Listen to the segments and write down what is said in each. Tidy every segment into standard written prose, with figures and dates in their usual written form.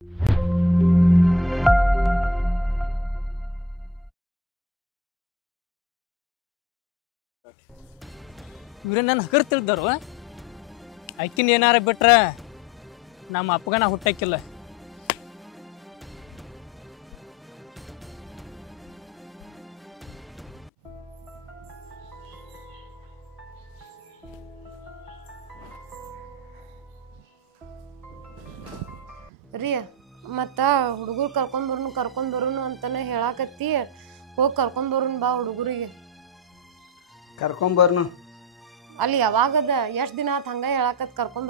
ಇವ್ರೆ ನನ್ನ ಹಗರ್ ತಿಳಿದವರು ಅಕ್ಕಿನ ಏನಾರ ಬಿಟ್ರೆ ನಮ್ಮ ಅಪ್ಪಗನ ಹುಟ್ಟಕ್ಕಿಲ್ಲ. ರೀ ಮತ್ತು ಹುಡುಗರು ಕರ್ಕೊಂಡ್ ಬರೋನು ಅಂತಾನೆ ಹೇಳಾಕತ್ತಿ. ಹೋಗಿ ಕರ್ಕೊಂಡ್ ಬಾ ಹುಡುಗರಿಗೆ. ಕರ್ಕೊಂಬರ್ನು ಅಲ್ಲಿ ಯಾವಾಗದ ಎಷ್ಟು ದಿನ ಆತು ಹಂಗೆ ಹೇಳಾಕತ್ ಕರ್ಕೊಂಡ್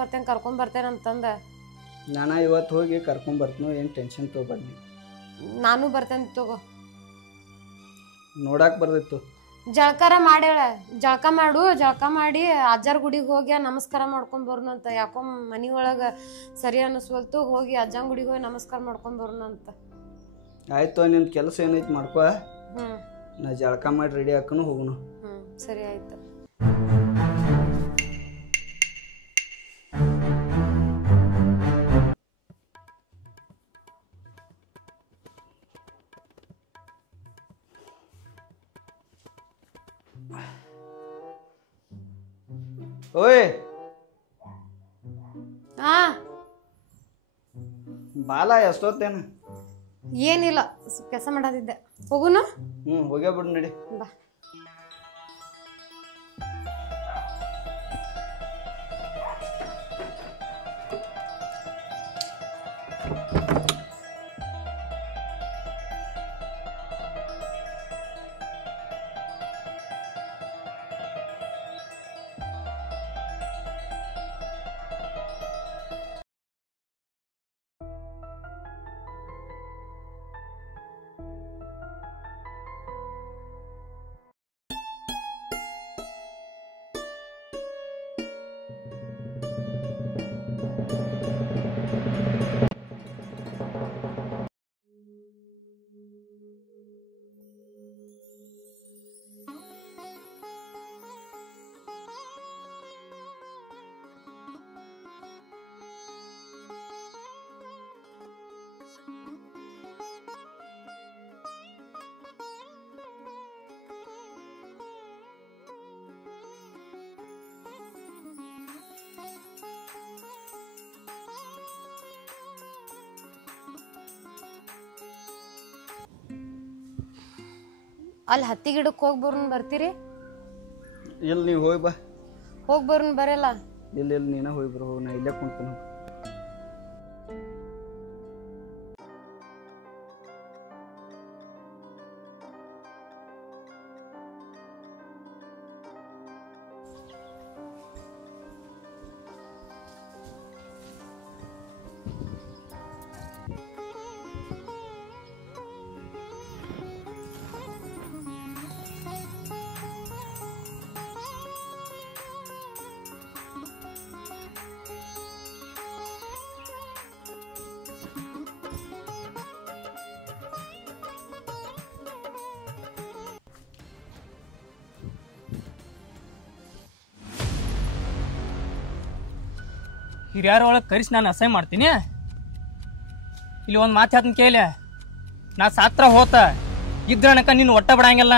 ಬರ್ತೇನೆ ಅಂತಂದ. ನಾನು ಇವತ್ತು ಹೋಗಿ ಕರ್ಕೊಂಬರ್ತೀನಿ, ಏನು ಟೆನ್ಷನ್ ತೊಗೊಬನ್ನಿ. ನಾನು ಬರ್ತೇನೆ ತಗೋ. ನೋಡಾಕ್ ಬರ್ದಿತ್ತು. ಜಳಕಾರ ಮಾಡ್ಯಾಳ, ಜಳಕ ಮಾಡಿ ಅಜ್ಜಾರ್ ಗುಡಿಗೆ ಹೋಗಿ ನಮಸ್ಕಾರ ಮಾಡ್ಕೊಂಡ್ ಬರೋನು ಅಂತ. ಯಾಕೋ ಮನಿ ಒಳಗೆ ಸರಿ ಅನ್ನಿಸ್ವಲ್ತು, ಹೋಗಿ ಅಜ್ಜನ ಗುಡಿಗೆ ಹೋಗಿ ನಮಸ್ಕಾರ ಮಾಡ್ಕೊಂಡ್ ಬರೋನು ಅಂತ. ಆಯ್ತು, ನಿನ್ನ ಕೆಲಸ ಏನೈತಿ ಮಾಡ್ಕೋ. ನಾ ಜಳಕ ಮಾಡಿ ರೆಡಿ ಹಾಕನು ಹೋಗುನು. ಸರಿ ಆಯ್ತು. ಓಯ್ ಬಾಲ ಎಷ್ಟೊತ್ತೇನು? ಏನಿಲ್ಲ, ಕೆಲಸ ಮಾಡೋದಿದ್ದೆ. ಹೋಗುನು? ಹೋಗೇ ಬಿಡು ನಡಿ. ಬಾ. ಅಲ್ಲಿ ಹತ್ತಿ ಗಿಡಕ್ಕೆ ಹೋಗಿ ಬರೋನ್ ಬರ್ತೀರಿ? ಇಲ್ಲಿ ನೀವು ಹೋಗಿ ಬಾ. ಹೋಗಿ ಬರೋನ್ ಬರಲ್ಲ. ಇಲ್ಲಿ ನೀನ ಹೋಗಿ ಬರೋ, ನಾ ಇಲ್ಲೇ ಕುಂತೀನಿ. ಹಿರಿಯರ ಒಳಗೆ ಕರೆಸಿ ನಾನು ಅಸಹ್ಯ ಮಾಡ್ತೀನಿ. ಇಲ್ಲಿ ಒಂದು ಮಾತು ಹೇಳ್ತೀನಿ ಕೇಳಿ, ನಾ ಸಾತ್ರ ಹೋತ ಇದ್ರನಕ ನೀನು ಒಟ್ಟ ಬಿಡಂಗಿಲ್ಲ.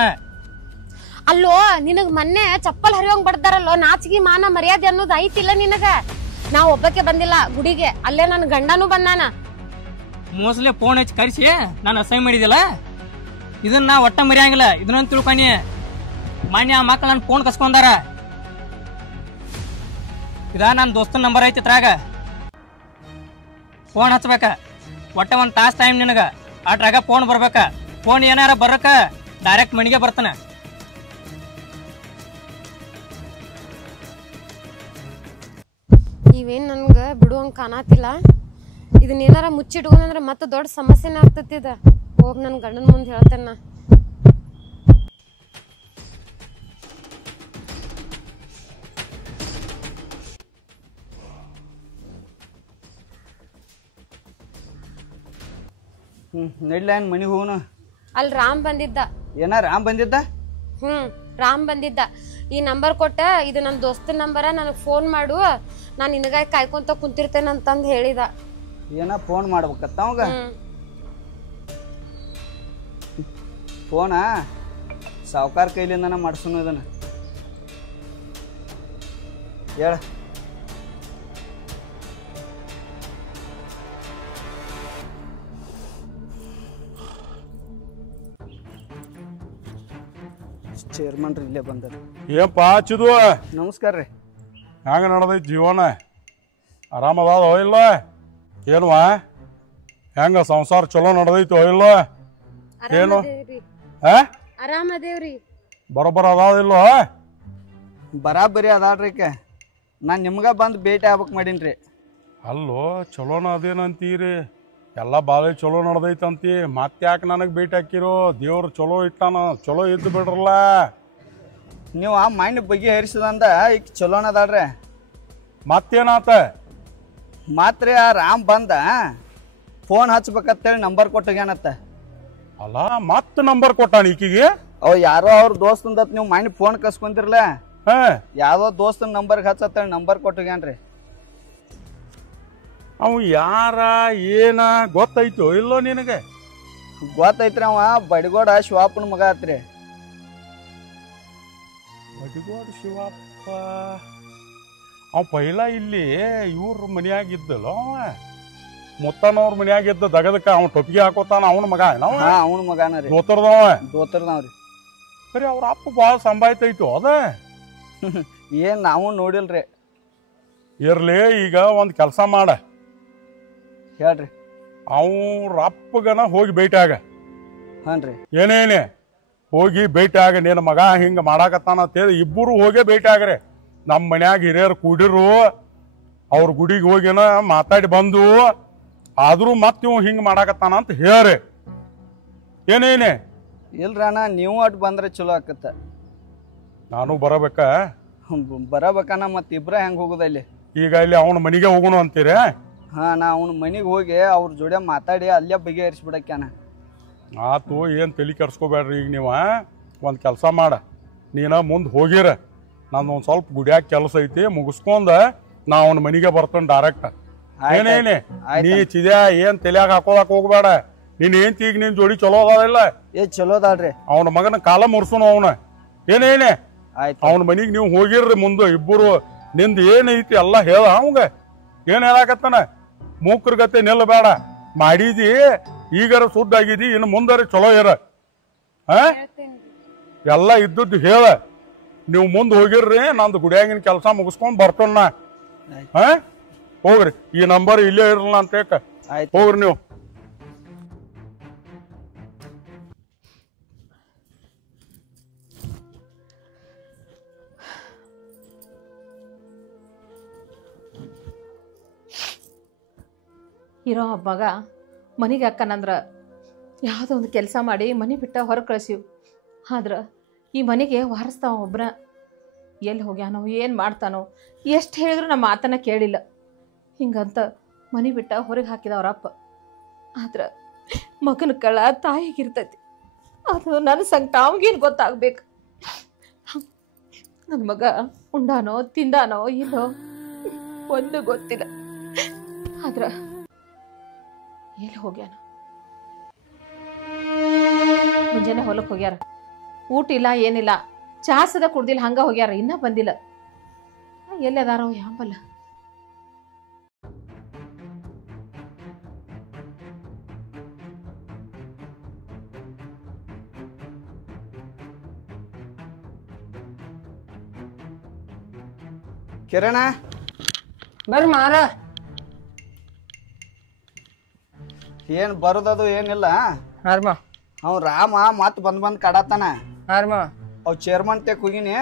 ಅಲ್ಲೋ, ನಿನಗ್ ಮೊನ್ನೆ ಚಪ್ಪಲ್ ಹರಿಯೋಂಗ್ ಬಡ್ದಾರಲ್ಲೋ, ನಾಚಿಗೆ ಮಾನ ಮರ್ಯಾದೆ ಅನ್ನೋದು ಐತಿಲ್ಲ ನಿನಗ? ನಾ ಒಬ್ಬಕ್ಕೆ ಬಂದಿಲ್ಲ ಗುಡಿಗೆ, ಅಲ್ಲೇ ನನ್ನ ಗಂಡನೂ ಬಂದಾನ. ಮೋಸ್ಟ್ಲಿ ಫೋನ್ ಹಚ್ಚಿ ಕರೆಸಿ ನಾನು ಅಸಹ್ಯ ಮಾಡಿದಿಲ್ಲ. ಇದನ್ನ ನಾ ಒಟ್ಟ ಮರಿಯಂಗಿಲ್ಲ, ಇದನ್ನ ತಿಳ್ಕೊನಿ. ಮಾನ್ಯ ಆ ಮಕ್ಳು ನನ್ನ ಫೋನ್ ಕಸ್ಕೊಂಡಾರ. ಇದ ನನ್ನ ದೋಸ್ತನ ನಂಬರ್ ಐತಿ ಇದ್ರಾಗ. ಫೋನ್ ಹಚ್ಬೇಕ, ಒಟ್ಟ ಒಂದು ತಾಸು ಟೈಮ್ ನಿನಗ. ಅಟ್ರಾಗ ಫೋನ್ ಬರ್ಬೇಕ. ಫೋನ್ ಏನಾರ ಬರಕ ಡೈರೆಕ್ಟ್ ಮನಿಗೆ ಬರ್ತಾನೆ. ಇವೇನ್ ನನ್ಗ ಬಿಡುವಂಗ ಕಾಣತಿಲ್ಲ. ಇದನ್ನ ಏನಾರ ಮುಚ್ಚಿಟ್ಕೊಂಡ್ರ ಮತ್ತೆ ದೊಡ್ಡ ಸಮಸ್ಯೆನ ಆಗ್ತತಿದ. ಹೋಗ್ ನನ್ ಗಂಡನ ಮುಂದೆ ಹೇಳ್ತೇನ. ನಡ್ಲ ಮನಿಗೆ ಹೋಗೋಣ. ಅಲ್ಲಿ ರಾಮ್ ಬಂದಿದ್ದ. ಏನ ರಾಮ್ ಬಂದಿದ್ದ? ರಾಮ್ ಬಂದಿದ್ದ. ಈ ನಂಬರ್ ಕೊಟ್ಟ, ಇದು ನನ್ನ ದೋಸ್ತನ ನಂಬರ, ನನಗೆ ಫೋನ್ ಮಾಡು, ನಾನು ನಿನಗಾಗಿ ಕಾಯ್ಕೊಂತ ಕುಂತಿರ್ತೇನೆ ಅಂತಂದು ಹೇಳಿದ. ಏನ ಫೋನ್ ಮಾಡ್ಬೇಕತ್ತ ಅವಾಗ ಫೋನ ಸಾವುಕಾರ ಕೈಲಿಂದನ ಮಾಡ್ಸೋನು ಇದನ್ನ ಹೇಳ ಚೇರ್ಮನ್ ರೀ ಇಲ್ಲೇ ಬಂದಾರ ಏನಪ್ಪ ಹಚ್ಚಿದು ನಮಸ್ಕಾರ ರೀ ಹೆಂಗ ನಡೆದೈತಿ ಜೀವನ ಆರಾಮದಾದ ಇಲ್ಲ ಏನ್ವಾ ಹೆಂಗ ಸಂಸಾರ ಚಲೋ ನಡೆದೈತಿ ಇಲ್ಲ ಏನು ಆರಾಮದೇವ್ರಿ ಬರೋಬ್ಬರ ಅದಾದಿಲ್ಲ ಬರಾಬರಿ ಅದಾಳ್ರಿ ನಾನು ನಿಮ್ಗ ಬಂದು ಭೇಟಿ ಆಗ್ಬೇಕು ಮಾಡೀನಿ ಅಲ್ಲೋ ಚಲೋನ ಅದೇನಂತೀರಿ ಎಲ್ಲ ಬಾಳೆ ಚಲೋ ನಡೆದೈತಂತಿ ಮತ್ತೆ ಯಾಕೆ ನನಗೆ ಭೇಟಿ ಹಾಕಿರೋ ದೇವ್ರು ಚಲೋ ಇಟ್ಟಾನ ಚಲೋ ಇದ್ದು ಬಿಡ್ರಲ್ಲ ನೀವು ಆ ಮೈಂಡ್ ಬಗೆಹರಿಸಿದಂದ ಈಗ ಚಲೋನ ಅದಾಳ್ರಿ ಮತ್ತೇನಾತ ಮಾತ್ರಿ ಆ ರಾಮ್ ಬಂದ ಫೋನ್ ಹಚ್ಬೇಕಂತೇಳಿ ನಂಬರ್ ಕೊಟ್ಟೋಗ್ಯಾನತ್ತ ಅಲ್ಲ ಮತ್ತೆ ನಂಬರ್ ಕೊಟ್ಟಾನ ಈಕಿಗೆ ಅವ್ ಯಾರೋ ಅವ್ರ ದೋಸ್ತಂದತ್ ನೀವು ಮೈಂಡ್ ಫೋನ್ ಕಸ್ಕೊಂತಿರ್ಲ ಯಾವ್ದೋ ದೋಸ್ತನ ನಂಬರ್ಗೆ ಹಚ್ಚತ್ತೇಳಿ ನಂಬರ್ ಕೊಟ್ಟೋಗ್ಯಾನ್ರಿ ಅವ ಯಾರ ಏನ ಗೊತ್ತೈತೋ ಇಲ್ಲೋ ನಿನಗೆ ಗೊತ್ತೈತ್ರಿ ಅವ ಬಡಿಗೋಡ ಶಿವಾಪನ ಮಗ ಆತ್ರಿ ಬಡಿಗೋಡ ಶಿವಪ್ಪ ಅವ ಪೈಲ ಇಲ್ಲಿ ಇವ್ರ ಮನ್ಯಾಗಿದ್ದಲ್ಲ ಅವ ಮುತ್ತನವ್ರ ಮನ್ಯಾಗಿದ್ದ ದಗದಕ್ಕ ಅವ ಟೊಪ್ಪಿಗೆ ಹಾಕೋತಾನ ಅವನ ಮಗ ಹಾ ಅವನ ಮಗನ ರೀ ದೋತರ್ದವ ದೋತರ್ದವ್ರಿ ಸರಿ ಅವ್ರ ಅಪ್ಪ ಭಾಳ ಸಂಭಾಯ್ತೈತು ಅದ ಏನ್ ನಾವು ನೋಡಿಲ್ರಿ ಇರ್ಲಿ ಈಗ ಒಂದ್ ಕೆಲಸ ಮಾಡ ಹೇಳ್ರಿ ಅವ್ರ ಅಪ್ಪಗನ ಹೋಗಿ ಭೇಟಿ ಆಗ ಹಾನ್ರಿ ಏನೇನೆ ಹೋಗಿ ಭೇಟಿ ಆಗ ನಿನ್ನ ಮಗ ಹಿಂಗ ಮಾಡಾಕತ್ತಾನ ಅಂತೇಳಿ ಇಬ್ಬರು ಹೋಗೇ ಭೇಟಿ ಆಗ್ರಿ ನಮ್ಮ ಮನ್ಯಾಗ ಹಿರಿಯರು ಕೂಡಿರು ಅವ್ರ ಗುಡಿಗೆ ಹೋಗಿನ ಮಾತಾಡಿ ಬಂದು ಆದ್ರೂ ಮತ್ತೆ ಇವ್ ಹಿಂಗ ಮಾಡಾಕತ್ತಾನ ಅಂತ ಹೇಳ್ರಿ ಏನೇನೆ ಇಲ್ರಿ ಅಣ್ಣ ನೀವು ಅಟ್ ಬಂದ್ರೆ ಚಲೋ ಆಕತ್ತ ನಾನು ಬರಬೇಕ ಬರಬೇಕಣ್ಣ ಮತ್ ಇಬ್ರ ಹೆಂಗ್ ಹೋಗುದಲ್ಲಿ ಈಗ ಇಲ್ಲಿ ಅವನ ಮನೆಗೆ ಹೋಗೋಣ ಅಂತೀರಿ ಹಾ ನಾ ಅವನ ಮನಿಗೆ ಹೋಗಿ ಅವ್ರ ಜೋಡಿ ಮಾತಾಡಿ ಅಲ್ಲೇ ಬಗೆಹರಿಸ್ಬಿಡಕ್ಯಾನ ಆತು ಏನ್ ತಲೆ ಕೆಡ್ಸ್ಕೊಬೇಡ್ರಿ ಈಗ ನೀವ ಒಂದ್ ಕೆಲಸ ಮಾಡ ನೀನ ಮುಂದ್ ಹೋಗಿರ ನಂದು ಒಂದ್ ಸ್ವಲ್ಪ ಗುಡಿಯಾಗ ಕೆಲಸ ಐತಿ ಮುಗಿಸ್ಕೊಂಡ ನಾ ಅವನ ಮನೆಗೆ ಬರ್ತೇನೆ ಡೈರೆಕ್ಟ್ ಏನೇನೆ ನೀ ಚಿದ್ಯಾ ಏನ್ ತಲೆಯಾಗ ಹಾಕೋದಾಕ ಹೋಗ್ಬೇಡ ನೀನ್ ಏನ್ ಈಗ ನಿನ್ ಜೋಡಿ ಚಲೋ ಅದಾವಿಲ್ಲ ಏ ಚಲೋ ಅದಾಳ್ರಿ ಅವನ ಮಗನ ಕಾಲ ಮುರ್ಸುನು ಅವನ ಏನೇನೆ ಆಯ್ತು ಅವನ ಮನಿಗ್ ನೀವು ಹೋಗಿರ್ರಿ ಮುಂದೆ ಇಬ್ಬರು ನಿಂದ ಏನೈತಿ ಎಲ್ಲ ಹೇಳ ಅವಂಗ ಏನ್ ಹೇಳಾಕತ್ತಾನ ಮೂಕ್ರ ಗತೆ ನಿಲ್ಲಬೇಡ ಮಾಡಿದಿ ಈಗಾರ ಸುದ್ದ ಆಗಿದಿ ಇನ್ನು ಮುಂದಾರ ಚಲೋ ಇರ ಎಲ್ಲ ಇದ್ದದ್ದು ಹೇಳ ನೀವು ಮುಂದೆ ಹೋಗಿರ್ರಿ ನಂದು ಗುಡಿಯಾಗಿನ ಕೆಲಸ ಮುಗಿಸ್ಕೊಂಡ್ ಬರ್ತೇನ ಹೋಗ್ರಿ ಈ ನಂಬರ್ ಇಲ್ಲೇ ಇರಲ್ಲ ಅಂತ ಹೋಗ್ರಿ ನೀವು ಇರೋ ಮಗ ಮನೆಗೆ ಅಕ್ಕನಂದ್ರ ಯಾವುದೋ ಒಂದು ಕೆಲಸ ಮಾಡಿ ಮನೆ ಬಿಟ್ಟ ಹೊರಗೆ ಕಳಿಸಿವು ಆದ್ರೆ ಈ ಮನೆಗೆ ವಾರಿಸ್ತಾವ ಒಬ್ಬರ ಎಲ್ಲಿ ಹೋಗ್ಯಾನೋ ಏನು ಮಾಡ್ತಾನೋ ಎಷ್ಟು ಹೇಳಿದ್ರು ನಮ್ಮ ಮಾತನ್ನ ಕೇಳಿಲ್ಲ ಹಿಂಗಂತ ಮನೆ ಬಿಟ್ಟ ಹೊರಗೆ ಹಾಕಿದ ಅವರಪ್ಪ ಆದ್ರೆ ಮಗನ ಕಳ ತಾಯಿಗಿರ್ತೈತಿ ಅದು ನನ್ನ ಸಂಕಟ ಅವಗೇನು ಗೊತ್ತಾಗ್ಬೇಕು ನನ್ನ ಮಗ ಉಂಡಾನೋ ತಿಂದಾನೋ ಇಲ್ಲೋ ಒಂದು ಗೊತ್ತಿಲ್ಲ ಆದ್ರೆ ಎಲ್ಲಿ ಹೋಗ್ಯಾನ ಮುಂಜಾನೆ ಹೊಲಕ್ಕೆ ಹೋಗ್ಯಾರ ಊಟ ಇಲ್ಲ ಏನಿಲ್ಲ ಚಹಾ ಸದ ಕುಡ್ದಿಲ್ಲ ಹಂಗ ಹೋಗ್ಯಾರ ಇನ್ನ ಬಂದಿಲ್ಲ ಎಲ್ಲಿ ಅದಾರೋ ಯಾಂಬಲ್ಲ ಕಿರಣ ಬರ್ರಿ ಮಾರ ಏನ್ ಬರೋದದು ಏನಿಲ್ಲ ಹಾರ್ಮ ಅವ್ ರಾಮ ಮತ್ ಬಂದ್ ಕಾಡತಾನ ಹಾರ್ಮ ಅವ್ ಚೇರ್ಮನ್ ತೆಕ್ ಹೋಗಿನಿ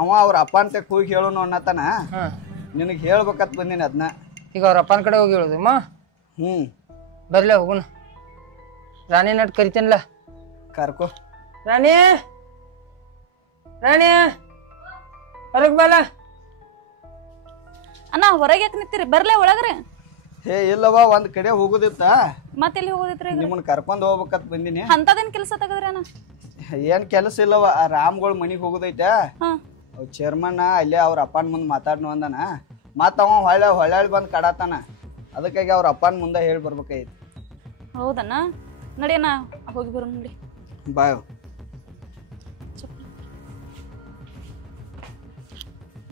ಅವ ಅವ್ರ ಅಪ್ಪನ್ ತೆಕ್ ಹೋಗಿ ಹೇಳೋನು ಅನ್ನತಾನ ನಿನಗ್ ಹೇಳ್ಬೇಕತ್ ಬಂದಿನಿ ಅದ್ನ ಈಗ ಅವ್ರ ಅಪ್ಪನ ಕಡೆ ಹೋಗಿ ಹೇಳುದಮ್ಮ ಬರ್ಲ ಹೋಗುಣ ರಾಣಿ ನಟ್ ಕರಿತೇನಲ್ಲ ಕರ್ಕೋ ರಾಣಿ ರಾಣಿ ಹೊರಗ್ ಬಲ್ಲ ಅಣ್ಣ ಹೊರಗೆ ಯಾಕೆ ನಿಂತೀರಿ ಬರ್ಲೇ ಒಳಗ್ರಿ ಹೇ ಇಲ್ಲವ ಒಂದ್ ಕಡೆ ಹೋಗುದಿತ್ತ ಮತ್ತೆಲ್ಲಿ ಹೋಗೋದಿತ್ರಿ ನಿಮ್ಮನ್ ಕರ್ಕೊಂಡ್ ಹೋಗ್ಬೇಕತ್ ಬಂದಿನಿ ಅಂತದೇನ್ ಕೆಲಸ ತೆಗದ್ರಿ ಅಣ್ಣ ಏನ್ ಕೆಲಸ ಇಲ್ಲವ ಆ ರಾಮ್ಗಳ್ ಮನಿಗ್ ಹೋಗುದೈತೆ ಅವ್ ಚೇರ್ಮನ್ ಅಲ್ಲೇ ಅವ್ರ ಅಪ್ಪನ ಮುಂದ್ ಮಾತಾಡ್ನು ಅಂದನ ಮತ್ ಅವ ಹೊಳ್ಳಿ ಬಂದ್ ಕಾಡತಾನ ಅದಕ್ಕಾಗಿ ಅವ್ರ ಅಪ್ಪನ ಮುಂದೆ ಹೇಳಿ ಬರ್ಬೇಕಾಯ್ತು. ಹೌದಣ್ಣ, ನಡಿಯಣ್ಣ ಹೋಗಿ ಬರೋಣ ನೋಡಿ. ಬಾಯ್.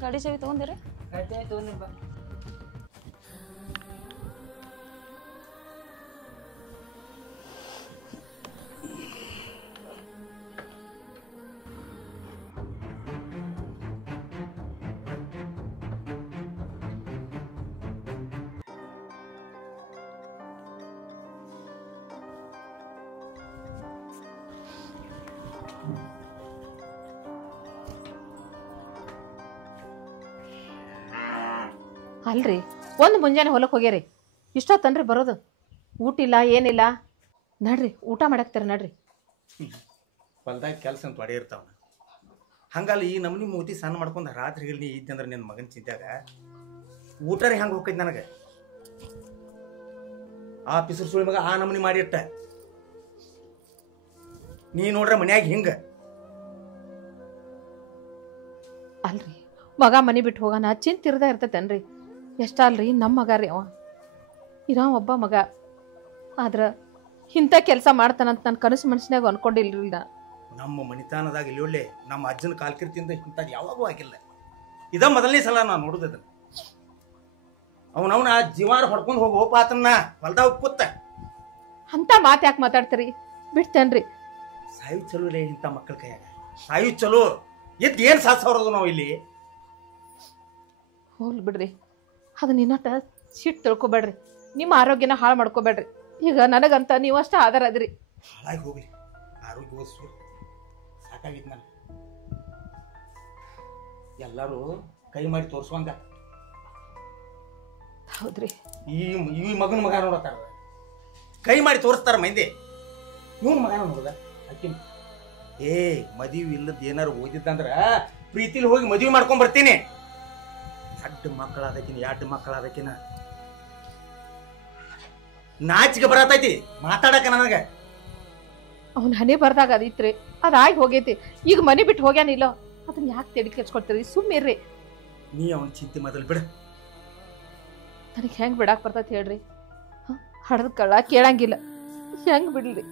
ಗಾಡಿ ಚಾವಿ ತಗೊಂಡಿರ? ಅಲ್ರಿ ಒಂದು ಮುಂಜಾನೆ ಹೊಲಕ್ಕೆ ಹೋಗ್ಯಾರಿ, ಇಷ್ಟೊತ್ತನ್ರಿ ಬರೋದು? ಊಟ ಇಲ್ಲ ಏನಿಲ್ಲ. ನಡ್ರಿ ಊಟ ಮಾಡಾಕ್ತಾರ ನಡ್ರಿ. ಹೊಲ್ದಾಗ ಕೆಲಸ ಅಂತ ಒಡೆ ಇರ್ತಾವ. ಹಂಗಲ್ಲ ಈ ನಮ್ನಿ ಮೂತಿ ಸಣ್ಣ ಮಾಡ್ಕೊಂಡು ರಾತ್ರಿ ನೀ ಇದ್ದಂದ್ರೆ ನಿನ್ನ ಮಗನ ಚಿಂತ್ಯಾಗ ಊಟರಿ ಹೆಂಗೆ ಹೋಗ್ತೈತಿ ನನಗೆ? ಆ ಪಿಸರು ಸುಳಿ ಮಗ ಆ ನಮ್ನಿ ಮಾಡಿಟ್ಟ. ನೀ ನೋಡ್ರೆ ಮನ್ಯಾಗ ಹಿಂಗ ಅಲ್ರಿ ಮಗ ಮನೆ ಬಿಟ್ಟು ಹೋಗೋಣ ಚಿಂತಿರ್ದ ಇರ್ತೈತೇನ್ರಿ? ಎಷ್ಟಲ್ರಿ ನಮ್ಮ ಮಗ ರೀ ಅವ, ಇರೋ ಒಬ್ಬ ಮಗ. ಆದ್ರೆ ಇಂಥ ಕೆಲಸ ಮಾಡ್ತಾನಂತ ನನ್ನ ಕನಸು ಮನಸ್ಸಿನಾಗ ಅನ್ಕೊಂಡಿಲ್ರಿ ನಾ. ನಮ್ಮ ಮನಿತಾನದಾಗ ಇಲ್ಲಿ ಒಳ್ಳೆ ನಮ್ಮ ಅಜ್ಜನ ಕಾಲ್ಕಿರ್ತಿಂದ ಇಂಥದ್ದು ಯಾವಾಗೂ ಆಗಿಲ್ಲ. ಇದ ಮೊದಲನೇ ಸಲ ನಾನು ನೋಡುದದನ್ನ. ಅವನವನ ಜೀವಾರ ಹೊಡ್ಕೊಂಡು ಹೋಗಿ ಹೋಪಾತನ್ನ ಹೊಲ್ದಾಗ ಕೂತ ಅಂತ ಮಾತು ಯಾಕೆ ಮಾತಾಡ್ತೀರಿ? ಬಿಡ್ತೇನ್ರಿ. ಸಾಯು ಚಲೋ ಲೇ ಇಂಥ ಮಕ್ಕಳ ಕೈಯಾಗ. ಸಾಯು ಚಲೋ ಎದ್ದು ಏನು ಸಾಧಿಸೋರದು ನಾವು ಇಲ್ಲಿ? ಹೋಗ್ಲಿ ಬಿಡ್ರಿ, ಅದು ನಿನ್ನಟ ಸಿಟ್ಟು ತಿಳ್ಕೊಬೇಡ್ರಿ. ನಿಮ್ಮ ಆರೋಗ್ಯನ ಹಾಳು ಮಾಡ್ಕೋಬೇಡ್ರಿ. ಈಗ ನನಗಂತ ನೀವು ಅಷ್ಟ ಆಧಾರ ಅದ್ರಿ. ಹಾಳಾಗಿ ಹೋಗ್ಲಿ, ಆರೋಗ್ಯ ಓದಿಸು ಸಾಕಾಗಿತ್ತು ನಾನು. ಎಲ್ಲರೂ ಕೈ ಮಾಡಿ ತೋರಿಸುವಂಗ. ಹೌದ್ರಿ, ಈ ಮಗನ ಮಗ ನೋಡತ್ತಾರ, ಕೈ ಮಾಡಿ ತೋರಿಸ್ತಾರ ಮಂದಿ. ಇವನ್ ಮಗನ ನೋಡುದ ಅಕ್ಕಿನ ಮದುವೆ ಇಲ್ಲದ ಏನಾರು ಓದಿದ್ದಂದ್ರ ಪ್ರೀತಿಲಿ ಹೋಗಿ ಮದುವೆ ಮಾಡ್ಕೊಂಡ್ ಬರ್ತೀನಿ. ಎರಡು ಮಕ್ಕಳಾದಕಿನ ನಾಚಿಗೆ ಬರತೈತಿ ಮಾತಾಡಕ ನನಗ. ಅವ್ನ ಹನಿ ಬರ್ದಾಗ ಅದಿತ್ರಿ, ಅದಾಗಿ ಹೋಗೈತಿ. ಈಗ ಮನೆ ಬಿಟ್ಟು ಹೋಗ್ಯಾನಿಲ್ಲ, ಅದನ್ನ ಯಾಕೆ ತೆಡಿ ಕೆಚ್ಕೊಳ್ತೀರಿ? ಸುಮ್ಮಿರ್ರಿ. ನೀ ಅವನ ಚಿಂತೆ ಮೊದಲು ಬಿಡ. ನನಗೆ ಹೆಂಗ್ ಬಿಡಾಕ್ ಬರ್ತೈತಿ ಹೇಳ್ರಿ? ಹಡದ ಕಳ್ಳ ಕೇಳಂಗಿಲ್ಲ, ಹೆಂಗ್ ಬಿಡ್ಲಿ?